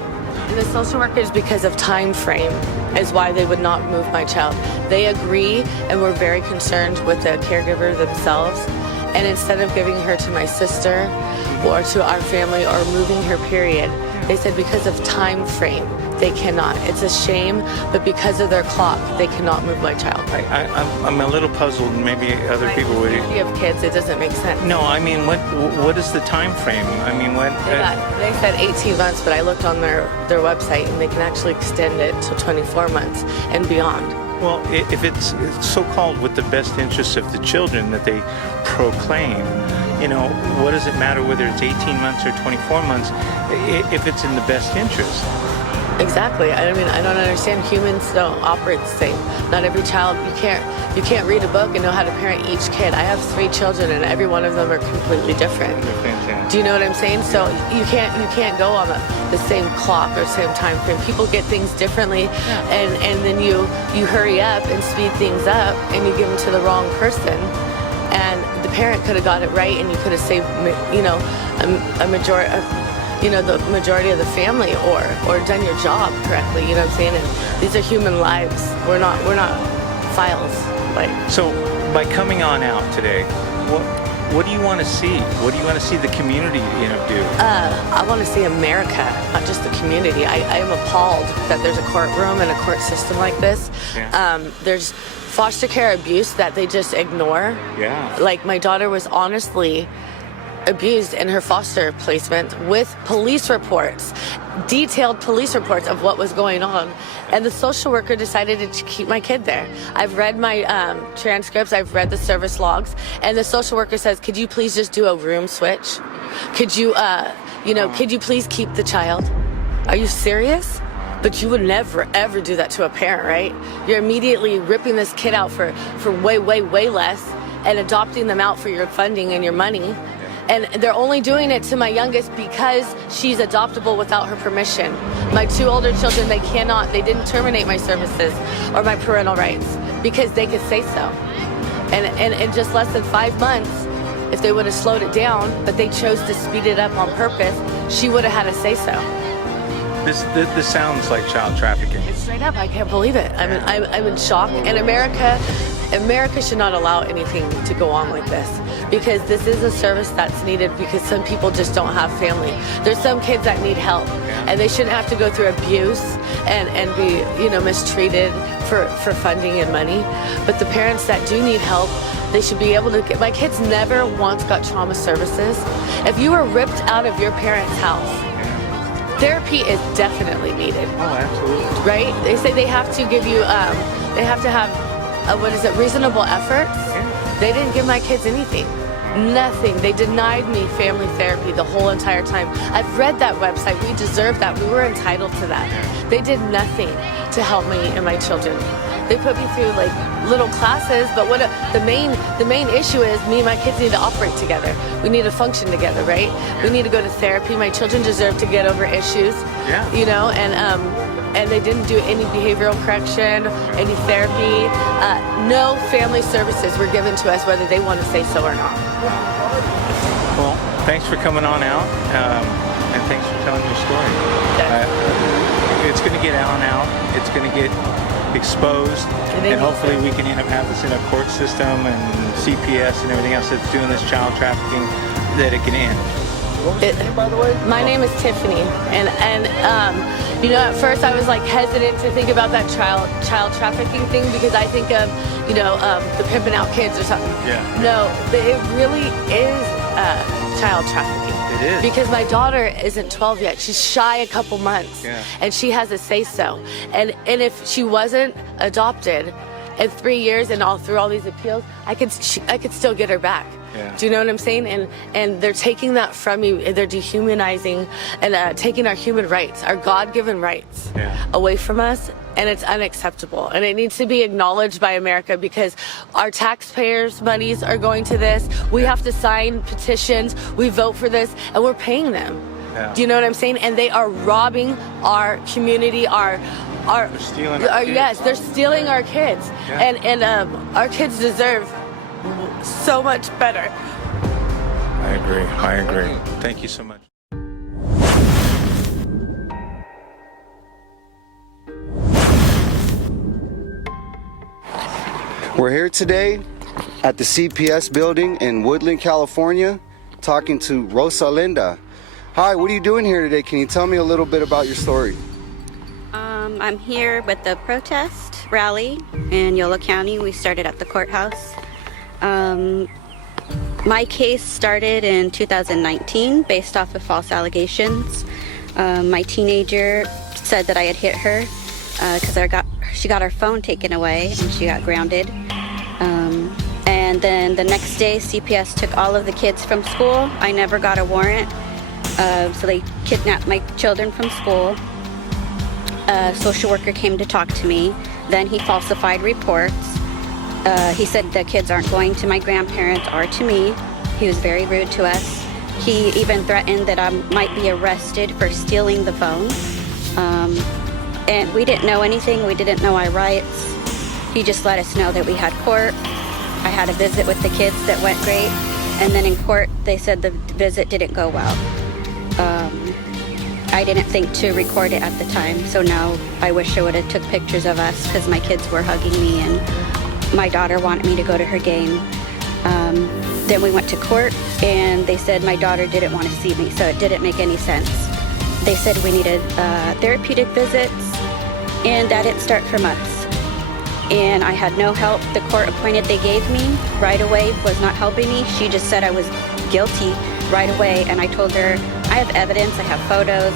And the social workers, because of time frame, is why they would not move my child. They agree and were very concerned with the caregiver themselves. And instead of giving her to my sister or to our family or moving her, period, they said because of time frame, they cannot. It's a shame, but because of their clock, they cannot move my child. I'm a little puzzled. Maybe other people would. If you have kids, it doesn't make sense. No, I mean, what is the time frame? I mean, what? They said 18 months, but I looked on their website, and they can actually extend it to 24 months and beyond. Well, if it's so-called with the best interests of the children that they proclaim, you know, what does it matter whether it's 18 months or 24 months if it's in the best interest? Exactly. I mean, I don't understand. Humans don't operate the same. Not every child, you can't read a book and know how to parent each kid. I have 3 children and every one of them are completely different. Do you know what I'm saying? So you can't go on the same clock or same time frame. People get things differently, and then you hurry up and speed things up and you give them to the wrong person. And the parent could have got it right, and you could have saved, you know, a majority. You know, the majority of the family, or done your job correctly. You know what I'm saying? And these are human lives. We're not files. Like, so by coming on out today, what do you want to see? What do you want to see the community, you know, do? I want to see America, not just the community. I am appalled that there's a courtroom and a court system like this. Yeah. There's foster care abuse that they just ignore. Yeah. Like, my daughter was honestly abused in her foster placement with police reports, detailed police reports of what was going on, and the social worker decided to keep my kid there. I've read my transcripts, I've read the service logs, and the social worker says, could you please just do a room switch? Could you, could you please keep the child? Are you serious? But you would never, ever do that to a parent, right? You're immediately ripping this kid out for way, way, way less and adopting them out for your funding and your money. And they're only doing it to my youngest because she's adoptable without her permission. My 2 older children, they didn't terminate my services or my parental rights because they could say so. And in just less than 5 months, if they would have slowed it down, but they chose to speed it up on purpose, she would have had a say so. This sounds like child trafficking. It's straight up, I can't believe it. I'm in shock. And America should not allow anything to go on like this, because this is a service that's needed, because some people just don't have family. There's some kids that need help, and they shouldn't have to go through abuse and be, you know, mistreated for funding and money. But the parents that do need help, they should be able to get. My kids never once got trauma services. If you were ripped out of your parents' house, therapy is definitely needed. Oh, absolutely. Right? They say they have to give you, they have to have, reasonable efforts? Yeah. They didn't give my kids anything. Nothing. They denied me family therapy the whole entire time. I've read that website. We deserve that. We were entitled to that. They did nothing to help me and my children. They put me through like little classes, but the main issue is me and my kids need to operate together. We need to function together, right? We need to go to therapy. My children deserve to get over issues. Yeah. You know, and they didn't do any behavioral correction, any therapy. No family services were given to us, whether they want to say so or not. Well, thanks for coming on out, and thanks for telling your story. It's going to get out. It's going to get exposed, and hopefully we can have this in a court system and CPS and everything else that's doing this child trafficking, that it can end. What was your name, by the way? My name is Tiffany, and you know, at first I was like hesitant to think about that child trafficking thing, because I think of, you know, the pimping out kids or something. Yeah. No, it really is child trafficking. It is. Because my daughter isn't 12 yet. She's shy a couple months. Yeah. And she has a say-so. And if she wasn't adopted in 3 years and through all these appeals, I could still get her back. Yeah. Do you know what I'm saying? And they're taking that from you. They're dehumanizing and taking our human rights, our God-given rights, away from us. And it's unacceptable. And it needs to be acknowledged by America, because our taxpayers' monies are going to this. We have to sign petitions. We vote for this, and we're paying them. Yeah. Do you know what I'm saying? And they are robbing our community, they're stealing our kids. Yes, they're stealing our kids. Yeah. And our kids deserve so much better. I agree. Thank you so much. We're here today at the CPS building in Woodland, California, talking to Rosalinda. Hi, what are you doing here today? Can you tell me a little bit about your story? I'm here with the protest rally in Yolo County. We started at the courthouse. My case started in 2019 based off of false allegations. My teenager said that I had hit her because she got her phone taken away and she got grounded. And And then the next day, CPS took all of the kids from school. I never got a warrant. So they kidnapped my children from school. A social worker came to talk to me. Then he falsified reports. He said the kids aren't going to my grandparents or to me. He was very rude to us. He even threatened that I might be arrested for stealing the phone. And we didn't know anything. We didn't know our rights. He just let us know that we had court. I had a visit with the kids that went great. And then in court, they said the visit didn't go well. I didn't think to record it at the time. So now I wish I would have took pictures of us because my kids were hugging me and my daughter wanted me to go to her game. Then we went to court and they said my daughter didn't want to see me, so it didn't make any sense. They said we needed therapeutic visits and that didn't start for months. And I had no help. The court appointed they gave me right away was not helping me. She just said I was guilty right away, and I told her I have evidence, I have photos.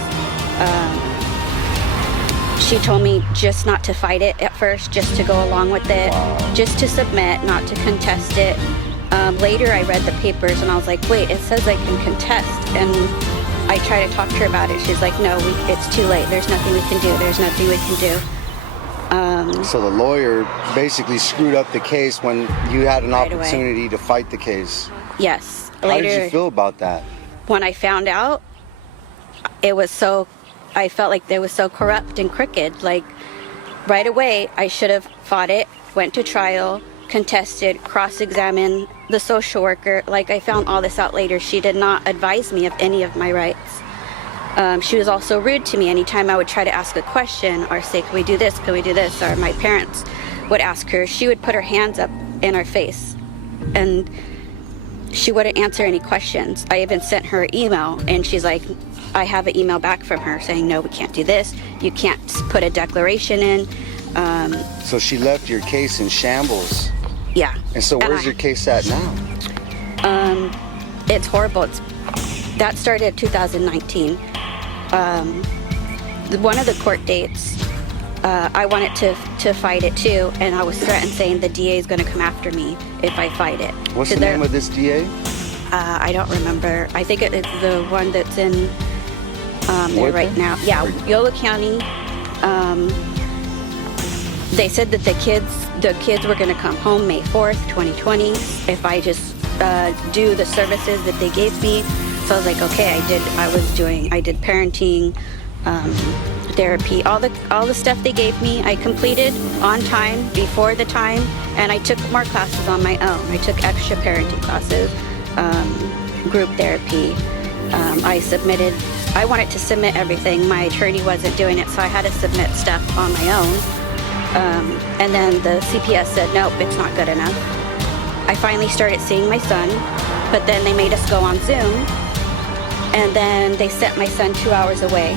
She told me just not to fight it at first, just to go along with it, just to submit, not to contest it. Later I read the papers and I was like, wait, it says I can contest. And I tried to talk to her about it. She's like, no, it's too late. There's nothing we can do. There's nothing we can do. So the lawyer basically screwed up the case when you had an Right opportunity to fight the case. Yes. How did you feel about that? When I found out, I felt like they was so corrupt and crooked. Like, right away, I should have fought it, went to trial, contested, cross-examined the social worker. Like, I found all this out later. She did not advise me of any of my rights. She was also rude to me. Anytime I would try to ask a question or say, can we do this, can we do this? Or my parents would ask her, she would put her hands up in our face. And she wouldn't answer any questions. I even sent her an email, and she's like, I have an email back from her saying, no, we can't do this. You can't put a declaration in. So she left your case in shambles. Yeah. And so where's your case at now? It's horrible. That started in 2019. One of the court dates, I wanted to fight it too, and I was threatened saying the DA is going to come after me if I fight it. What's the name of this DA? I don't remember. I think it's the one that's in there right now. Yeah, Yola County. They said that the kids were going to come home May 4th, 2020, if I just do the services that they gave me. So I was like, okay, I did parenting, therapy, all the stuff they gave me. I completed on time, before the time, and I took more classes on my own. I took extra parenting classes, group therapy. I wanted to submit everything. My attorney wasn't doing it, so I had to submit stuff on my own. And then the CPS said, nope, it's not good enough. I finally started seeing my son, but then they made us go on Zoom. And then they sent my son 2 hours away.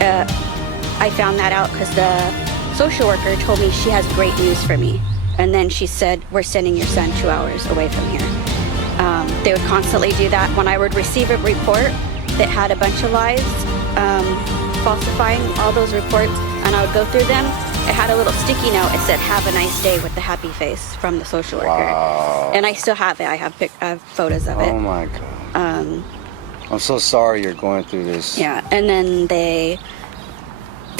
I found that out because the social worker told me she has great news for me. And then she said, we're sending your son 2 hours away from here. They would constantly do that. When I would receive a report that had a bunch of lies, falsifying all those reports, and I would go through them, it had a little sticky note. It said, have a nice day with the happy face from the social worker. Wow. And I still have it. I have photos of it. Oh my God. I'm so sorry you're going through this. Yeah, and then they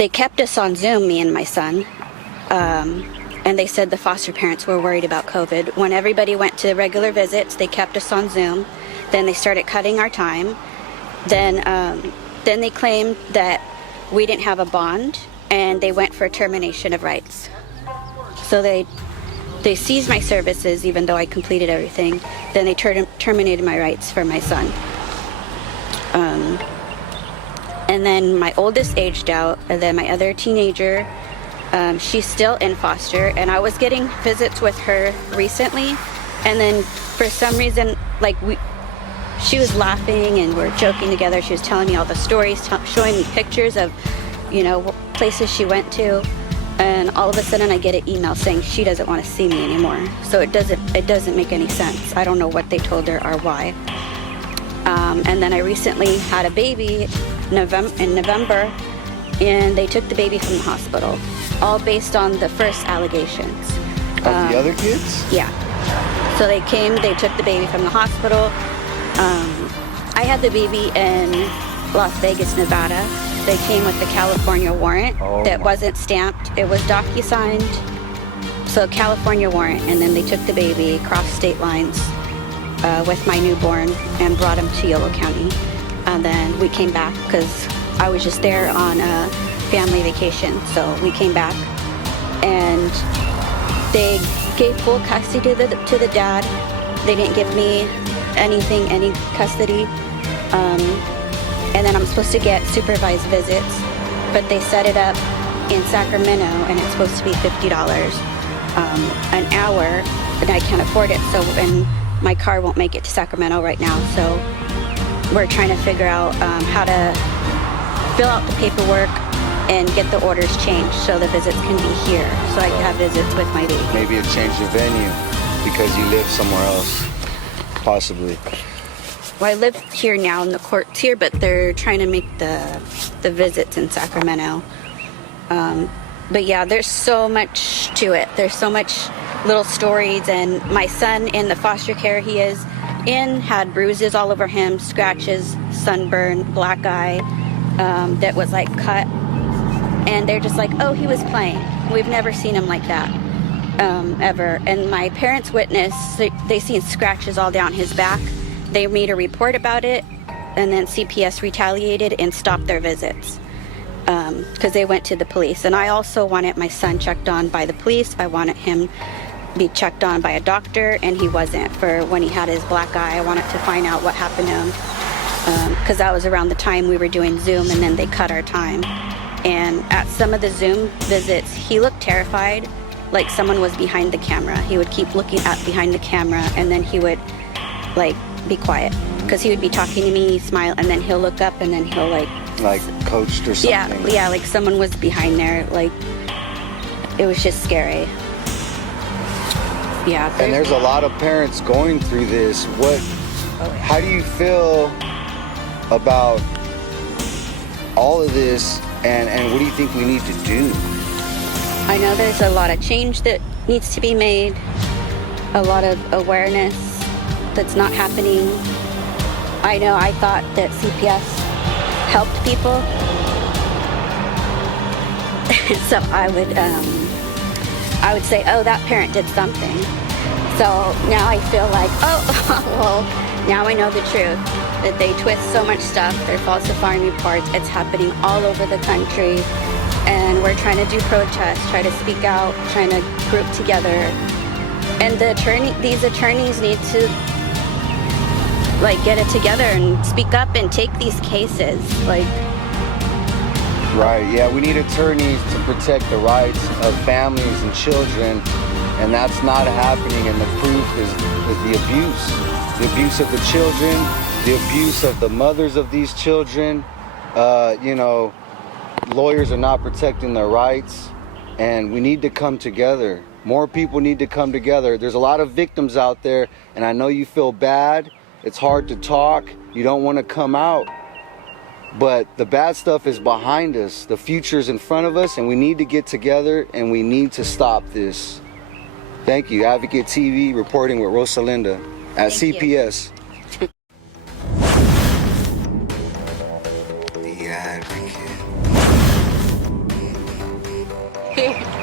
kept us on Zoom, me and my son, and they said the foster parents were worried about COVID. When everybody went to regular visits, they kept us on Zoom. Then they started cutting our time. Then they claimed that we didn't have a bond, and they went for termination of rights. So they seized my services, even though I completed everything. Then they terminated my rights for my son. And then my oldest aged out, and then my other teenager, she's still in foster, and I was getting visits with her recently, and then for some reason, she was laughing and we're joking together. She was telling me all the stories, showing me pictures of, places she went to, and all of a sudden I get an email saying she doesn't want to see me anymore. So it doesn't make any sense. I don't know what they told her or why. And then I recently had a baby in November, and they took the baby from the hospital, all based on the first allegations. Of the other kids? Yeah. So they came, they took the baby from the hospital. I had the baby in Las Vegas, Nevada. They came with the California warrant that wasn't stamped. It was docu-signed. So California warrant, and then they took the baby across state lines with my newborn and brought him to Yolo County. And then we came back because I was just there on a family vacation. So we came back and they gave full custody to the dad. They didn't give me any custody. And then I'm supposed to get supervised visits, but they set it up in Sacramento and it's supposed to be $50 an hour, and I can't afford it. So, and my car won't make it to Sacramento right now. So we're trying to figure out how to fill out the paperwork and get the orders changed so the visits can be here, so I can have visits with my baby. Maybe a change of venue because you live somewhere else, possibly. Well, I live here now and the court's here, but they're trying to make the visits in Sacramento. But yeah, there's so much to it. There's so much little stories, and my son in the foster care he is in had bruises all over him, scratches, sunburn, black eye that was like cut. And they're just like, oh, he was playing. We've never seen him like that, ever. And my parents witnessed, they seen scratches all down his back. They made a report about it, and then CPS retaliated and stopped their visits because they went to the police. And I also wanted my son checked on by the police. I wanted him be checked on by a doctor, and he wasn't. For when he had his black eye, I wanted to find out what happened to him because that was around the time we were doing Zoom, and then they cut our time. And at some of the Zoom visits, he looked terrified, like someone was behind the camera. He would keep looking at behind the camera, and then he would like be quiet because he would be talking to me, smile, and then he'll look up, and then he'll like coached or something. Yeah, like someone was behind there. Like it was just scary. Yeah. And there's a lot of parents going through this. How do you feel about all of this, and what do you think we need to do? I know there's a lot of change that needs to be made, a lot of awareness that's not happening. I know I thought that CPS helped people. So I would say, oh, that parent did something. So now I feel like, oh, well, now I know the truth, that they twist so much stuff, they're falsifying reports, it's happening all over the country, and we're trying to do protests, try to speak out, trying to group together. And these attorneys need to like get it together and speak up and take these cases. Like, right, yeah, we need attorneys to protect the rights of families and children, and that's not happening, and the proof is the abuse of the children, the abuse of the mothers of these children. Lawyers are not protecting their rights, and we need to come together. More people need to come together. There's a lot of victims out there, and I know you feel bad. It's hard to talk. You don't want to come out. But the bad stuff is behind us. The future's in front of us, and we need to get together, and we need to stop this. Thank you. Advocate TV reporting with Rosalinda at CPS. The Advocate.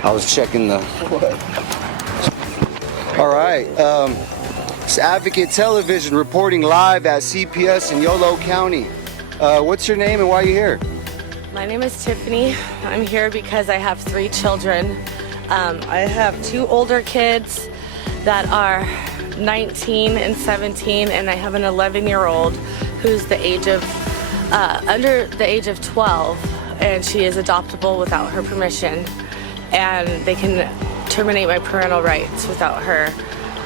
I was checking the... All right. It's Advocate Television reporting live at CPS in Yolo County. What's your name and why are you here? My name is Tiffany. I'm here because I have 3 children. I have 2 older kids that are 19 and 17, and I have an 11-year-old who's under the age of 12, and she is adoptable without her permission, and they can terminate my parental rights without her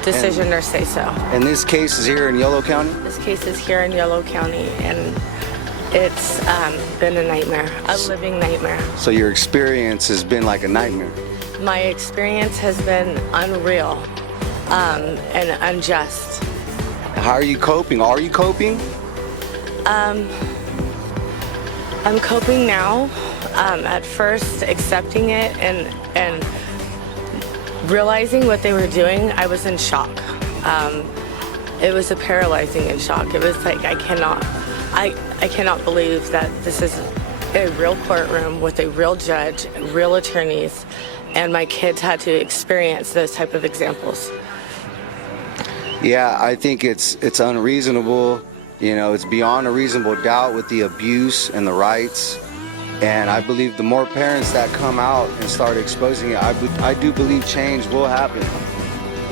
decision or say so. And this case is here in Yolo County? This case is here in Yolo County, and it's been a nightmare, a living nightmare. So your experience has been like a nightmare? My experience has been unreal and unjust. How are you coping? Are you coping? I'm coping now. At first, accepting it and realizing what they were doing, I was in shock. It was a paralyzing shock. It was like, I cannot believe that this is a real courtroom with a real judge, real attorneys, and my kids had to experience those type of examples. Yeah, I think it's unreasonable. You know, it's beyond a reasonable doubt with the abuse and the rights. And I believe the more parents that come out and start exposing it, I do believe change will happen.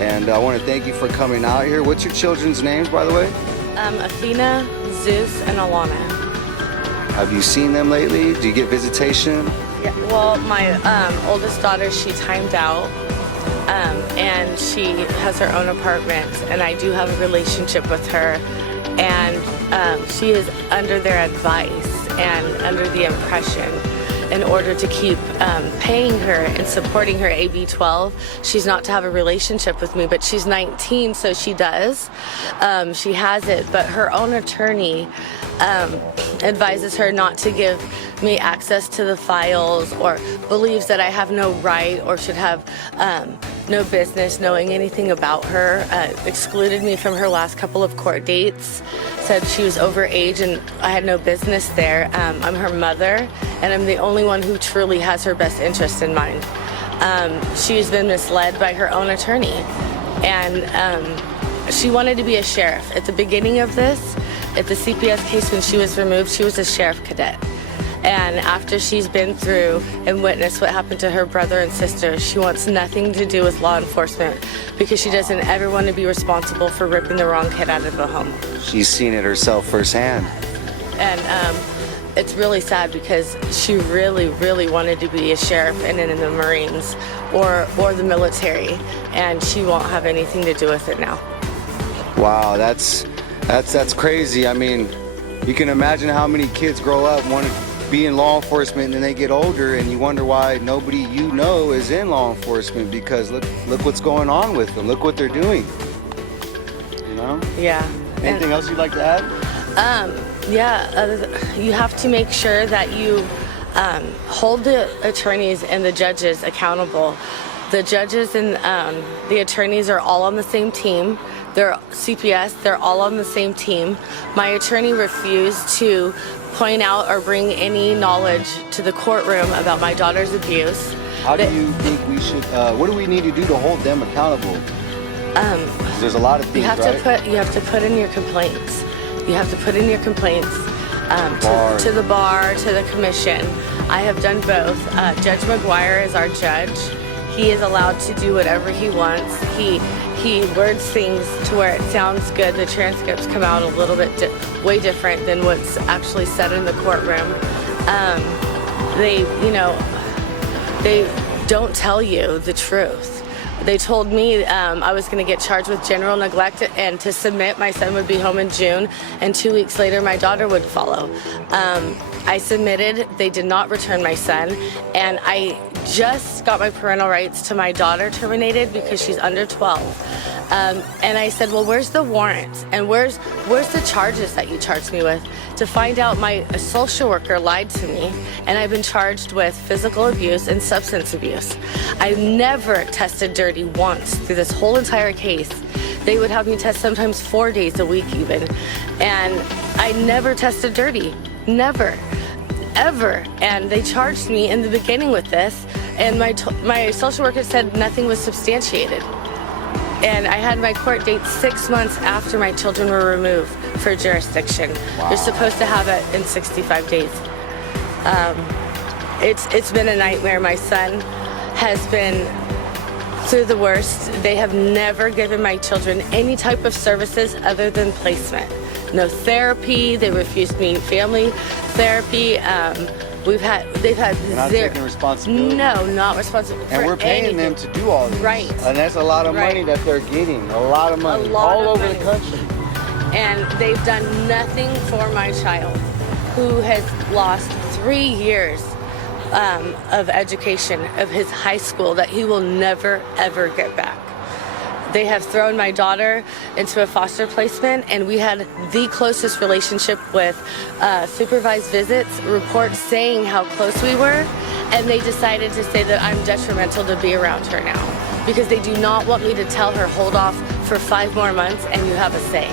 And I want to thank you for coming out here. What's your children's names, by the way? Athena, Zeus, and Alana. Have you seen them lately? Do you get visitation? Yeah, well, my oldest daughter, she timed out, and she has her own apartment, and I do have a relationship with her, and she is under their advice and under the impression, in order to keep paying her and supporting her AB 12, she's not to have a relationship with me, but she's 19, so she does. She has it, but her own attorney advises her not to give me access to the files, or believes that I have no right or should have no business knowing anything about her. Excluded me from her last couple of court dates, said she was overage and I had no business there. I'm her mother, and I'm the only one who truly has her best interest in mind. She's been misled by her own attorney, and she wanted to be a sheriff. At the beginning of this, at the CPS case when she was removed, she was a sheriff cadet. And after she's been through and witnessed what happened to her brother and sister, she wants nothing to do with law enforcement because she doesn't ever want to be responsible for ripping the wrong kid out of a home. She's seen it herself firsthand. And it's really sad because she really, really wanted to be a sheriff and in the Marines or the military, and she won't have anything to do with it now. Wow, that's crazy. I mean, you can imagine how many kids grow up wanting to be in law enforcement, and then they get older and you wonder why nobody you know is in law enforcement, because look what's going on with them. Look what they're doing. You know? Yeah. Anything else you'd like to add? You have to make sure that you hold the attorneys and the judges accountable. The judges and the attorneys are all on the same team. They're CPS, they're all on the same team. My attorney refused to point out or bring any knowledge to the courtroom about my daughter's abuse. How do you think we should, what do we need to do to hold them accountable? There's a lot of things, you have to put in your complaints. You have to put in your complaints to the bar, to the commission. I have done both. Judge McGuire is our judge. He is allowed to do whatever he wants. He words things to where it sounds good. The transcripts come out a little bit way different than what's actually said in the courtroom. They don't tell you the truth. They told me I was going to get charged with general neglect, and to submit, my son would be home in June, and 2 weeks later my daughter would follow. I submitted, they did not return my son, and I just got my parental rights to my daughter terminated because she's under 12. And I said, well, where's the warrant? And where's the charges that you charged me with? To find out, my social worker lied to me, and I've been charged with physical abuse and substance abuse. I've never tested dirty once through this whole entire case. They would have me test sometimes 4 days a week even. And I never tested dirty, never, ever. And they charged me in the beginning with this, and my social worker said nothing was substantiated. And I had my court date 6 months after my children were removed for jurisdiction. Wow. You're supposed to have it in 65 days. It's been a nightmare. My son has been through the worst. They have never given my children any type of services other than placement. No therapy. They refused me family therapy. They've had not taking responsibility. No, not responsible. And we're paying them to do all this. Right. And that's a lot of money that they're getting. A lot of money. All over the country. And they've done nothing for my child, who has lost 3 years of education of his high school that he will never, ever get back. They have thrown my daughter into a foster placement, and we had the closest relationship with supervised visits, reports saying how close we were, and they decided to say that I'm detrimental to be around her now because they do not want me to tell her hold off for 5 more months and you have a say.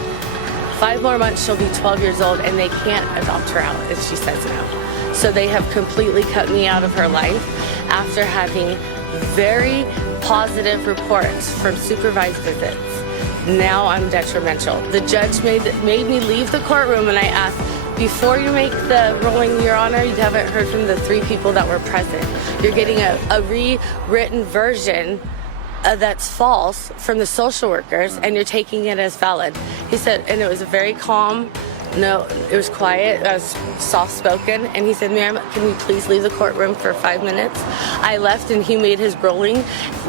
5 more months, she'll be 12 years old and they can't adopt her out, as she says now. So they have completely cut me out of her life after having very positive reports from supervised visits. Now I'm detrimental. The judge made me leave the courtroom, and I asked, before you make the ruling, Your Honor, you haven't heard from the 3 people that were present. You're getting a rewritten version that's false from the social workers, and you're taking it as valid. He said, and it was a very calm, no, it was quiet, soft-spoken, and he said, ma'am, can we please leave the courtroom for 5 minutes? I left, and he made his ruling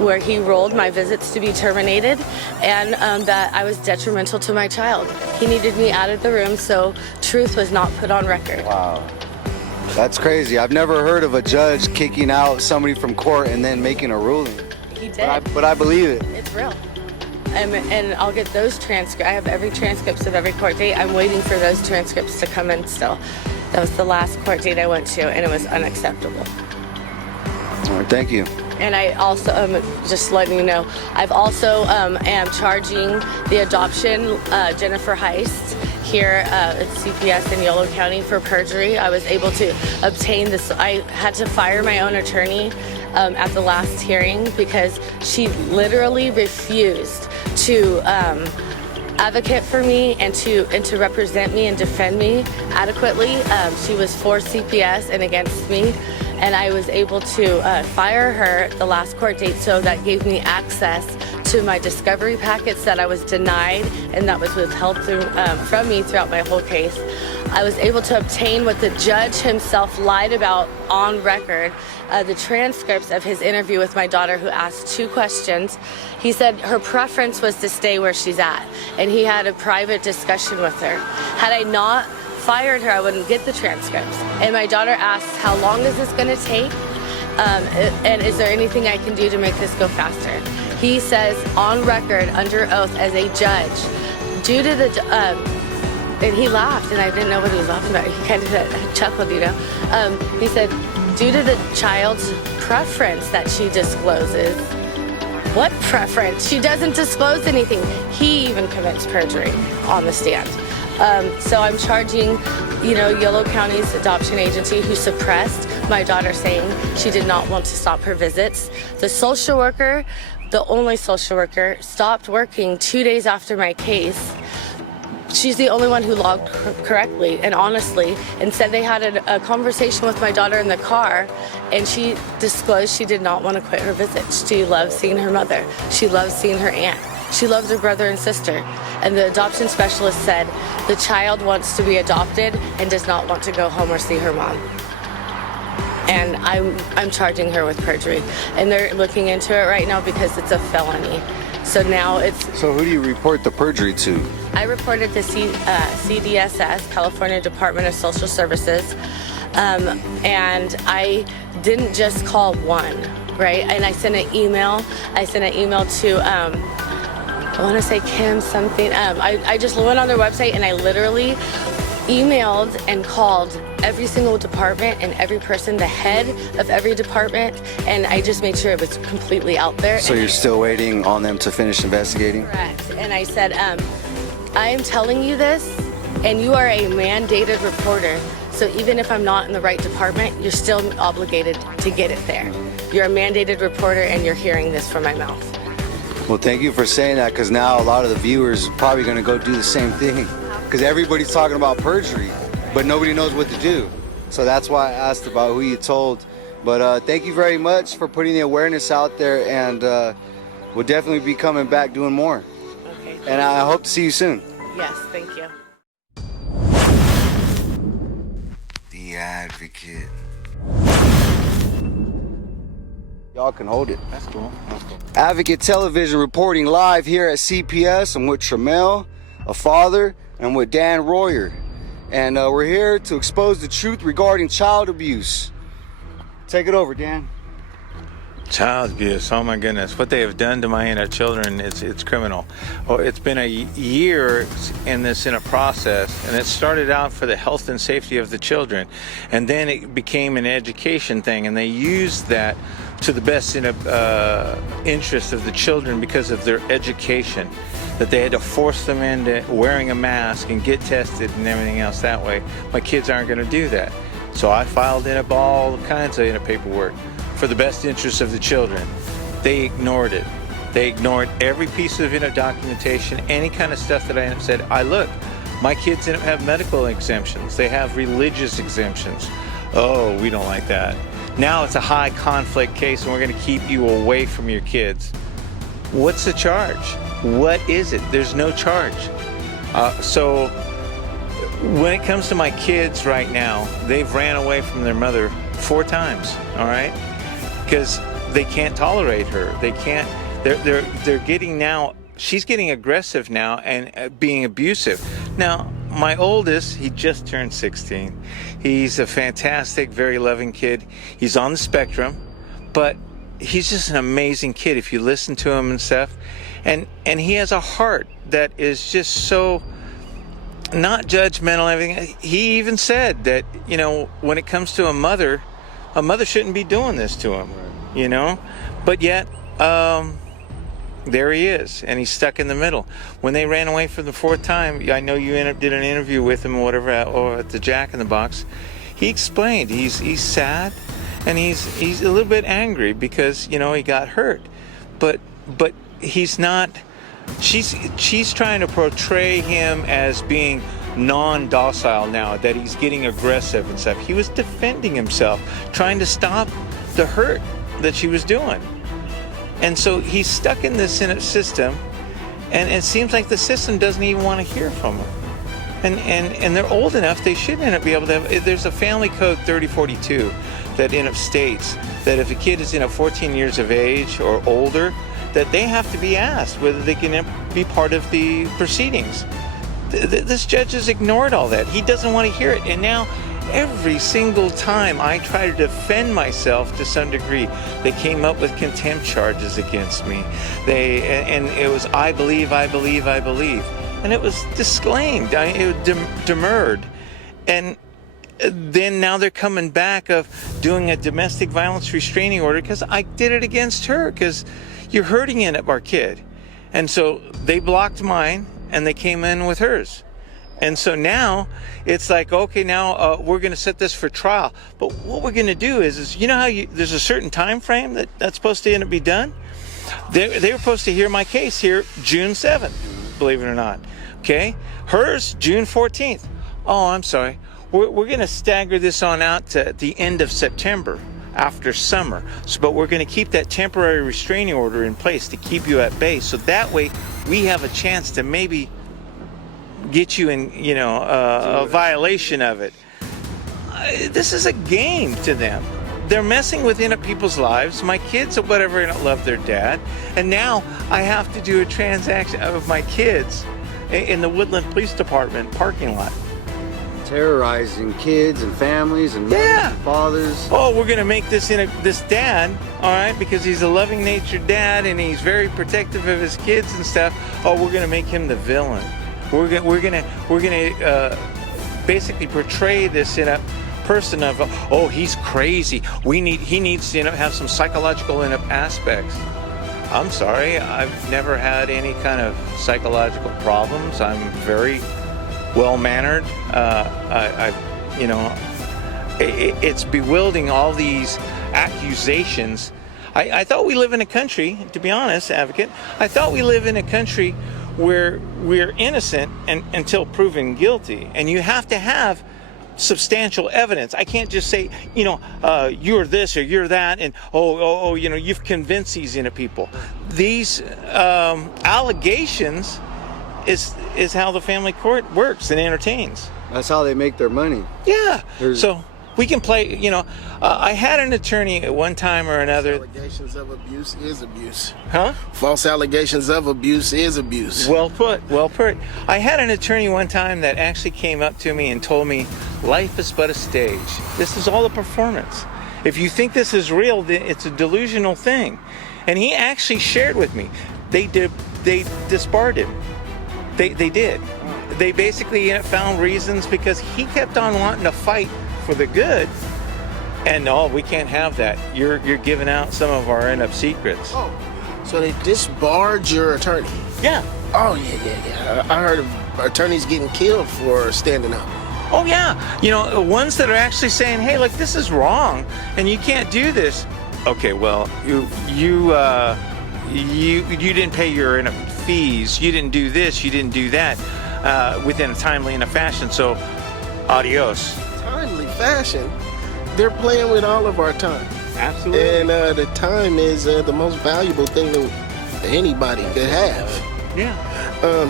where he ruled my visits to be terminated, and that I was detrimental to my child. He needed me out of the room, so truth was not put on record. Wow. That's crazy. I've never heard of a judge kicking out somebody from court and then making a ruling. He did. But I believe it. It's real. And I'll get those transcripts. I have every transcripts of every court date. I'm waiting for those transcripts to come in still. That was the last court date I went to, and it was unacceptable. All right, thank you. And I also, just letting you know, I've also am charging the adoption, Jennifer Heist, here at CPS in Yolo County for perjury. I was able to obtain this. I had to fire my own attorney at the last hearing because she literally refused to advocate for me and to represent me and defend me adequately. She was for CPS and against me, and I was able to fire her at the last court date, so that gave me access to my discovery packets that I was denied and that was withheld from me throughout my whole case. I was able to obtain what the judge himself lied about on record, the transcripts of his interview with my daughter, who asked 2 questions. He said her preference was to stay where she's at, and he had a private discussion with her. Had I not fired her, I wouldn't get the transcripts. And my daughter asked, how long is this going to take? And is there anything I can do to make this go faster? He says on record, under oath, as a judge, due to the, and he laughed, and I didn't know what he was laughing about. He kind of chuckled, you know. He said, due to the child's preference that she discloses. What preference? She doesn't disclose anything. He even commits perjury on the stand. So I'm charging, Yolo County's adoption agency, who suppressed my daughter, saying she did not want to stop her visits. The social worker, the only social worker, stopped working 2 days after my case. She's the only one who logged correctly and honestly, and said they had a conversation with my daughter in the car, and she disclosed she did not want to quit her visits. She loves seeing her mother. She loves seeing her aunt. She loves her brother and sister. And the adoption specialist said the child wants to be adopted and does not want to go home or see her mom. And I'm charging her with perjury. And they're looking into it right now because it's a felony. So now it's... So who do you report the perjury to? I reported to CDSS, California Department of Social Services, and I didn't just call one, right? And I sent an email. I sent an email to, I want to say Kim something. I just went on their website and I literally emailed and called every single department and every person, the head of every department, and I just made sure it was completely out there. So you're still waiting on them to finish investigating? Correct. And I said, I am telling you this, and you are a mandated reporter, so even if I'm not in the right department, you're still obligated to get it there. You're a mandated reporter, and you're hearing this from my mouth. Well, thank you for saying that, because now a lot of the viewers are probably going to go do the same thing, because everybody's talking about perjury, but nobody knows what to do. So that's why I asked about who you told. But thank you very much for putting the awareness out there, and we'll definitely be coming back doing more. Okay. And I hope to see you soon. Yes, thank you. The Advocate. Y'all can hold it. That's cool. That's cool. Advocate Television reporting live here at CPS. I'm with Tramel, a father, and with Dan Royer. And we're here to expose the truth regarding child abuse. Take it over, Dan. Child abuse, oh my goodness. What they have done to my children, it's criminal. Oh, it's been a year in a process, and it started out for the health and safety of the children. And then it became an education thing, and they used that to the best interest of the children because of their education, that they had to force them into wearing a mask and get tested and everything else that way. My kids aren't going to do that. So I filed in all kinds of paperwork for the best interest of the children. They ignored it. They ignored every piece of documentation, any kind of stuff that I said. Look, my kids have medical exemptions. They have religious exemptions. Oh, we don't like that. Now it's a high conflict case and we're going to keep you away from your kids. What's the charge? What is it? There's no charge. So when it comes to my kids right now, they've ran away from their mother 4 times, all right? Because they can't tolerate her. They can't, they're getting now, she's getting aggressive now and being abusive. Now, my oldest, he just turned 16. He's a fantastic, very loving kid. He's on the spectrum, but he's just an amazing kid if you listen to him and stuff. And he has a heart that is just so not judgmental, everything. He even said that, when it comes to a mother shouldn't be doing this to him, But yet, there he is, and he's stuck in the middle. When they ran away for the 4th time, I know you did an interview with him or whatever, or at the Jack in the Box. He explained he's sad, and he's a little bit angry because he got hurt, but he's not. She's trying to portray him as being non-docile now, that he's getting aggressive and stuff. He was defending himself, trying to stop the hurt that she was doing. And so he's stuck in this system, and it seems like the system doesn't even want to hear from him. And they're old enough, they shouldn't be able to have, there's a family code 3042 that states that if a kid is 14 years of age or older, that they have to be asked whether they can be part of the proceedings. This judge has ignored all that. He doesn't want to hear it. And now every single time I try to defend myself to some degree, they came up with contempt charges against me. And it was, I believe. And it was disclaimed, it was demurred. And then now they're coming back of doing a domestic violence restraining order because I did it against her, because you're hurting our kid. And so they blocked mine and they came in with hers. And so now it's like, okay, now we're going to set this for trial. But what we're going to do is how there's a certain time frame that's supposed to be done? They were supposed to hear my case here June 7th, believe it or not. Okay? Hers, June 14th. Oh, I'm sorry. We're going to stagger this on out to the end of September after summer. But we're going to keep that temporary restraining order in place to keep you at bay. So that way we have a chance to maybe get you in, a violation of it. This is a game to them. They're messing with people's lives. My kids or whatever love their dad. And now I have to do a transaction of my kids in the Woodland Police Department parking lot. Terrorizing kids and families and mothers and fathers. Oh, we're going to make this this dad, all right, because he's a loving-natured dad and he's very protective of his kids and stuff. Oh, we're going to make him the villain. We're gonna basically portray this person of, oh, he's crazy. He needs to have some psychological aspects. I'm sorry, I've never had any kind of psychological problems. I'm very well-mannered. It's bewildering, all these accusations. I thought we live in a country, to be honest, advocate, I thought we live in a country where we're innocent until proven guilty. And you have to have substantial evidence. I can't just say, you're this or you're that, and you've convinced these people. These allegations is how the family court works and entertains. That's how they make their money. Yeah. So we can play, I had an attorney at one time or another. Allegations of abuse is abuse. Huh? False allegations of abuse is abuse. Well put. I had an attorney one time that actually came up to me and told me, life is but a stage. This is all a performance. If you think this is real, then it's a delusional thing. And he actually shared with me, they disbarred him. They did. They basically found reasons because he kept on wanting to fight for the good, And no, we can't have that. You're giving out some of our end-up secrets. Oh, so they disbarred your attorney? Yeah. Oh, yeah. I heard of attorneys getting killed for standing up. Oh yeah, ones that are actually saying, hey, look, this is wrong, and you can't do this. Okay, well, you didn't pay your fees, you didn't do this, you didn't do that within a timely enough fashion. So, adios. Timely fashion? They're playing with all of our time. Absolutely. And the time is the most valuable thing that anybody could have. Yeah.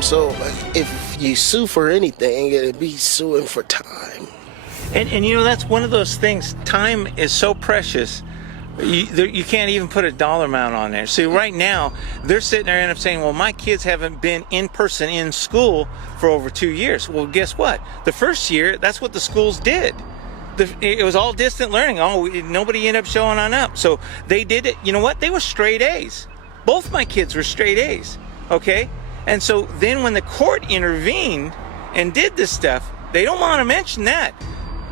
So if you sue for anything, it'd be suing for time. And that's one of those things. Time is so precious. You can't even put a dollar amount on there. See, right now they're sitting there and end up saying, well, my kids haven't been in person in school for over 2 years. Well, guess what? The first year, that's what the schools did. It was all distant learning. Oh, nobody ended up showing on up. So they did it. You know what? They were straight A's. Both my kids were straight A's. Okay? And so then when the court intervened and did this stuff, they don't want to mention that.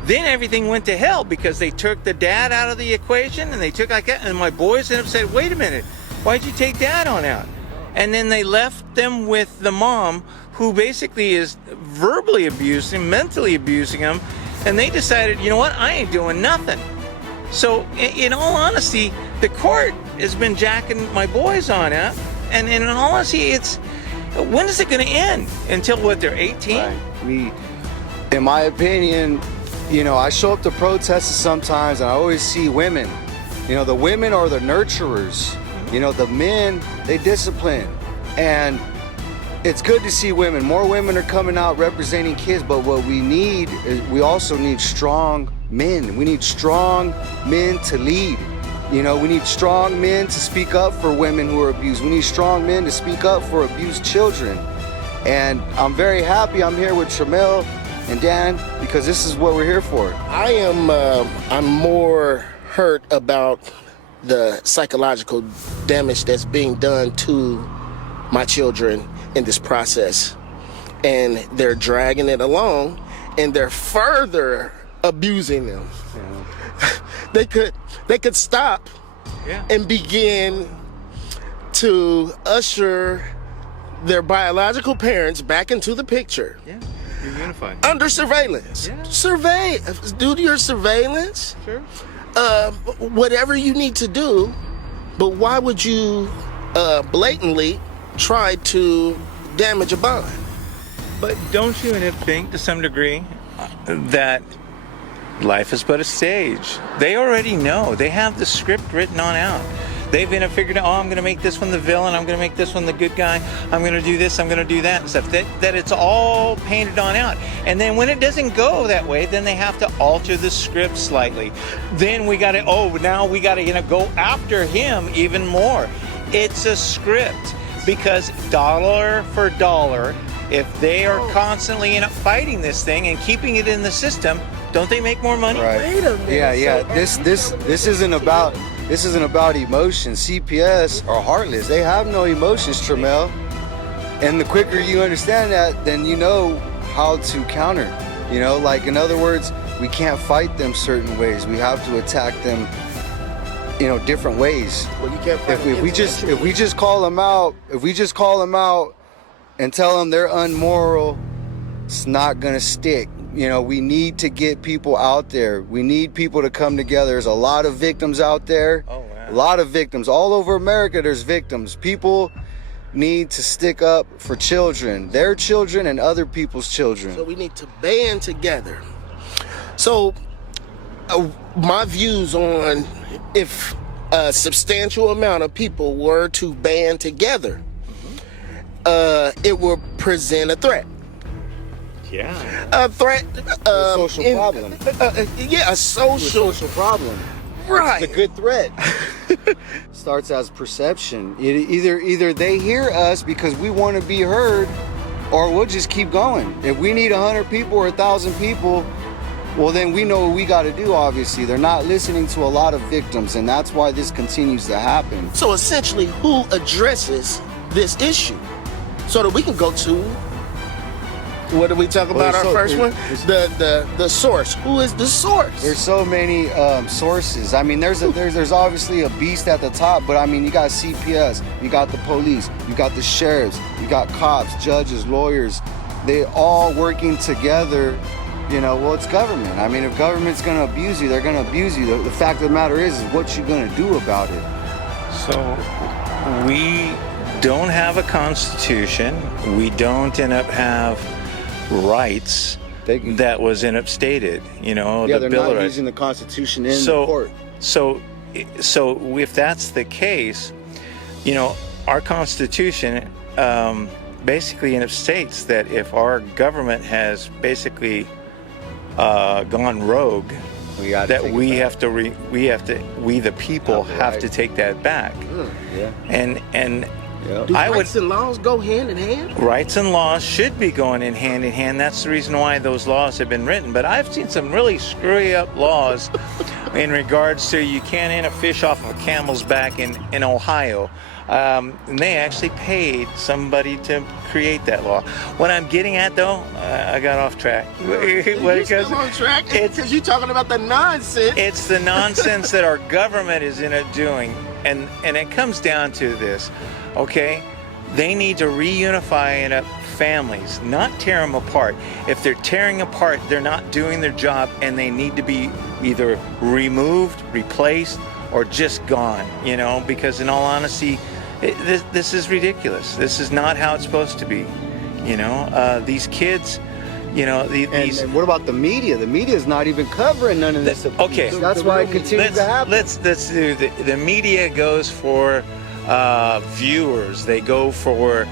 Then everything went to hell because they took the dad out of the equation and they took like that. And my boys ended up saying, wait a minute, why'd you take dad on out? And then they left them with the mom who basically is verbally abusing, mentally abusing them. And they decided, you know what, I ain't doing nothing. So in all honesty, the court has been jacking my boys on up. And in all honesty, when is it going to end? Until what, they're 18? Right. In my opinion, I show up to protests sometimes and I always see women. The women are the nurturers. The men, they discipline. And it's good to see women. More women are coming out representing kids, but what we need is we also need strong men. We need strong men to lead. We need strong men to speak up for women who are abused. We need strong men to speak up for abused children. And I'm very happy I'm here with Tramel and Dan because this is what we're here for. I'm more hurt about the psychological damage that's being done to my children in this process. And they're dragging it along and they're further abusing them. Yeah. They could stop and begin to usher their biological parents back into the picture. Yeah, you're unified. Under surveillance. Yeah. Do your surveillance. Sure. Whatever you need to do, but why would you blatantly try to damage a bond? But don't you think to some degree that life is but a stage? They already know. They have the script written on out. They've figured out, I'm going to make this one the villain, I'm going to make this one the good guy, I'm going to do this, I'm going to do that and stuff. That it's all painted on out. And then when it doesn't go that way, then they have to alter the script slightly. Then we got to, now we got to go after him even more. It's a script because dollar for dollar, if they are constantly fighting this thing and keeping it in the system, don't they make more money? Right. Wait a minute. Yeah. This isn't about emotions. CPS are heartless. They have no emotions, Tramel. And the quicker you understand that, then you know how to counter. Like in other words, we can't fight them certain ways. We have to attack them, different ways. Well, you can't fight if we just call them out, and tell them they're unmoral, it's not gonna stick. We need to get people out there. We need people to come together. There's a lot of victims out there. Oh, wow. A lot of victims. All over America, there's victims. People need to stick up for children, their children and other people's children. So we need to band together. So my views on if a substantial amount of people were to band together, it will present a threat. Yeah. A threat. A social problem. A social problem. Right. It's a good threat. Starts as perception. Either they hear us because we want to be heard, or we'll just keep going. If we need 100 people or 1,000 people, well, then we know what we got to do, obviously. They're not listening to a lot of victims, and that's why this continues to happen. So essentially, who addresses this issue so that we can go to What did we talk about? Our first one? The source. Who is the source? There's so many sources. I mean, there's obviously a beast at the top, but I mean, you got CPS, you got the police, you got the sheriffs, you got cops, judges, lawyers. They all working together. You know, well, it's government. I mean, if government's gonna abuse you, they're gonna abuse you. The fact of the matter is what you gonna do about it. So we don't have a constitution. We don't end up have rights that was end up stated. You know, yeah, the they're Bill not of Rights. using the Constitution in the court. So if that's the case, you know, our Constitution basically end up states that if our government has basically gone rogue, we the people have to take that back. Yeah. And do rights and laws go hand in hand? Rights and laws should be going in hand. That's the reason why those laws have been written. But I've seen some really screwy up laws in regards to you can't eat a fish off of a camel's back in Ohio. And they actually paid somebody to create that law. What I'm getting at, though, I got off track. You're still on track because you're talking about the nonsense. It's the nonsense that our government is in it doing. And it comes down to this, okay? They need to reunify families, not tear them apart. If they're tearing apart, they're not doing their job, and they need to be either removed, replaced, or just gone, you know, because in all honesty, this is ridiculous. This is not how it's supposed to be, you know. These kids, you know, and what about the media? The media is not even covering none of this abuse. Okay, that's why it continues to happen. Let's do the media goes for viewers. They go for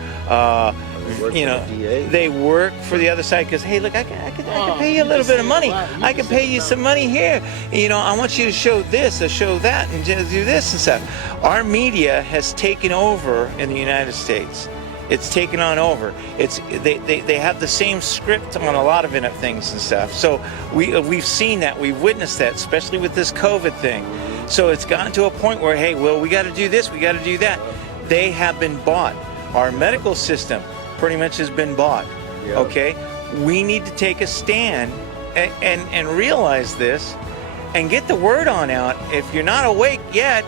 you know, they work for the other side because, hey, look, I can pay you a little bit of money. I can pay you some money here. You know, I want you to show this, or show that, and do this and stuff. Our media has taken over in the United States. It's taken on over. They have the same script on a lot of things and stuff. So we've seen that, we've witnessed that, especially with this COVID thing. So it's gotten to a point where, hey, well, we got to do this, we got to do that. They have been bought. Our medical system pretty much has been bought. Yep. Okay, we need to take a stand and realize this and get the word on out. If you're not awake yet,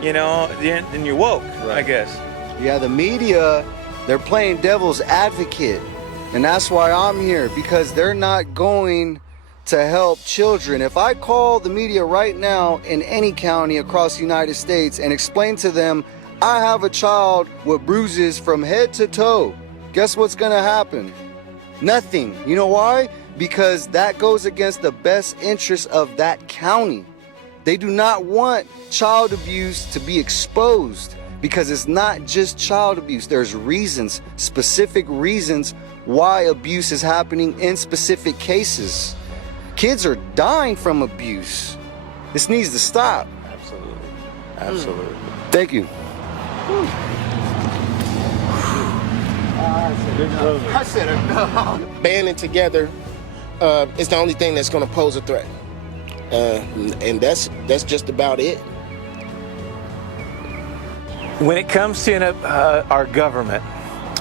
you know, then you're woke, right. I guess. Yeah, the media, they're playing devil's advocate, and that's why I'm here, because they're not going to help children. If I call the media right now in any county across the United States and explain to them I have a child with bruises from head to toe, guess what's gonna happen? Nothing. You know why? Because that goes against the best interest of that county. They do not want child abuse to be exposed, because it's not just child abuse. There's reasons, specific reasons why abuse is happening in specific cases. Kids are dying from abuse. This needs to stop. Absolutely. Absolutely. Thank you. I said enough. Banding together is the only thing that's going to pose a threat, and that's just about it. When it comes to our government,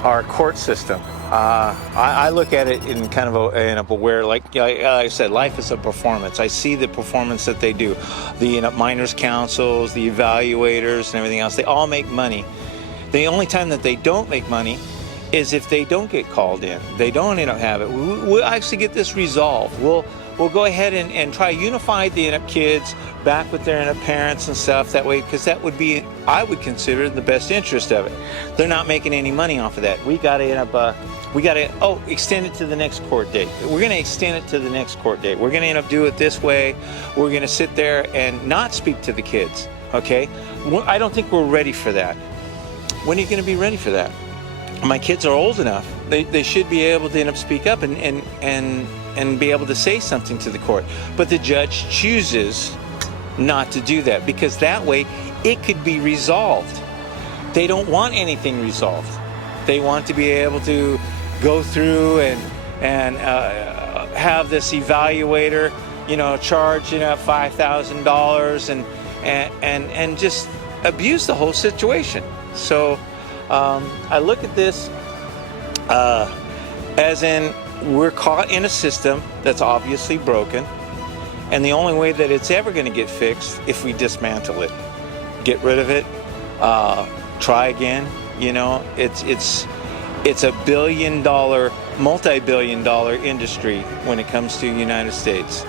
our court system, I look at it in kind of a where, like I said, life is a performance. I see the performance that they do. The minors' councils, the evaluators, and everything else, they all make money. The only time that they don't make money is if they don't get called in. They don't have it. We'll actually get this resolved. We'll go ahead and try to unify the kids back with their parents and stuff that way, because that would be, I would consider, the best interest of it. They're not making any money off of that. We got to extend it to the next court date. We're going to extend it to the next court date. We're going to end up do it this way. We're going to sit there and not speak to the kids, okay? I don't think we're ready for that. When are you going to be ready for that? My kids are old enough. They should be able to end up speak up and be able to say something to the court. But the judge chooses not to do that, because that way it could be resolved. They don't want anything resolved. They want to be able to go through and have this evaluator, charge $5,000 and just abuse the whole situation. So I look at this as in, we're caught in a system that's obviously broken, and the only way that it's ever going to get fixed if we dismantle it, get rid of it, try again. You know, it's a billion-dollar, multi-billion-dollar industry when it comes to the United States.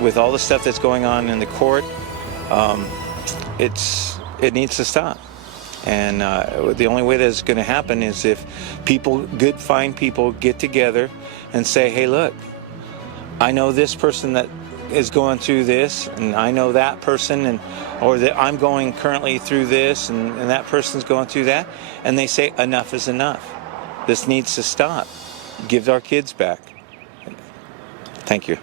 With all the stuff that's going on in the court, it needs to stop. And the only way that's going to happen is if people, good, fine people, get together and say, hey, look, I know this person that is going through this, and I know that person, or that I'm going currently through this, and that person's going through that, and they say, enough is enough. This needs to stop. Give our kids back. Thank you.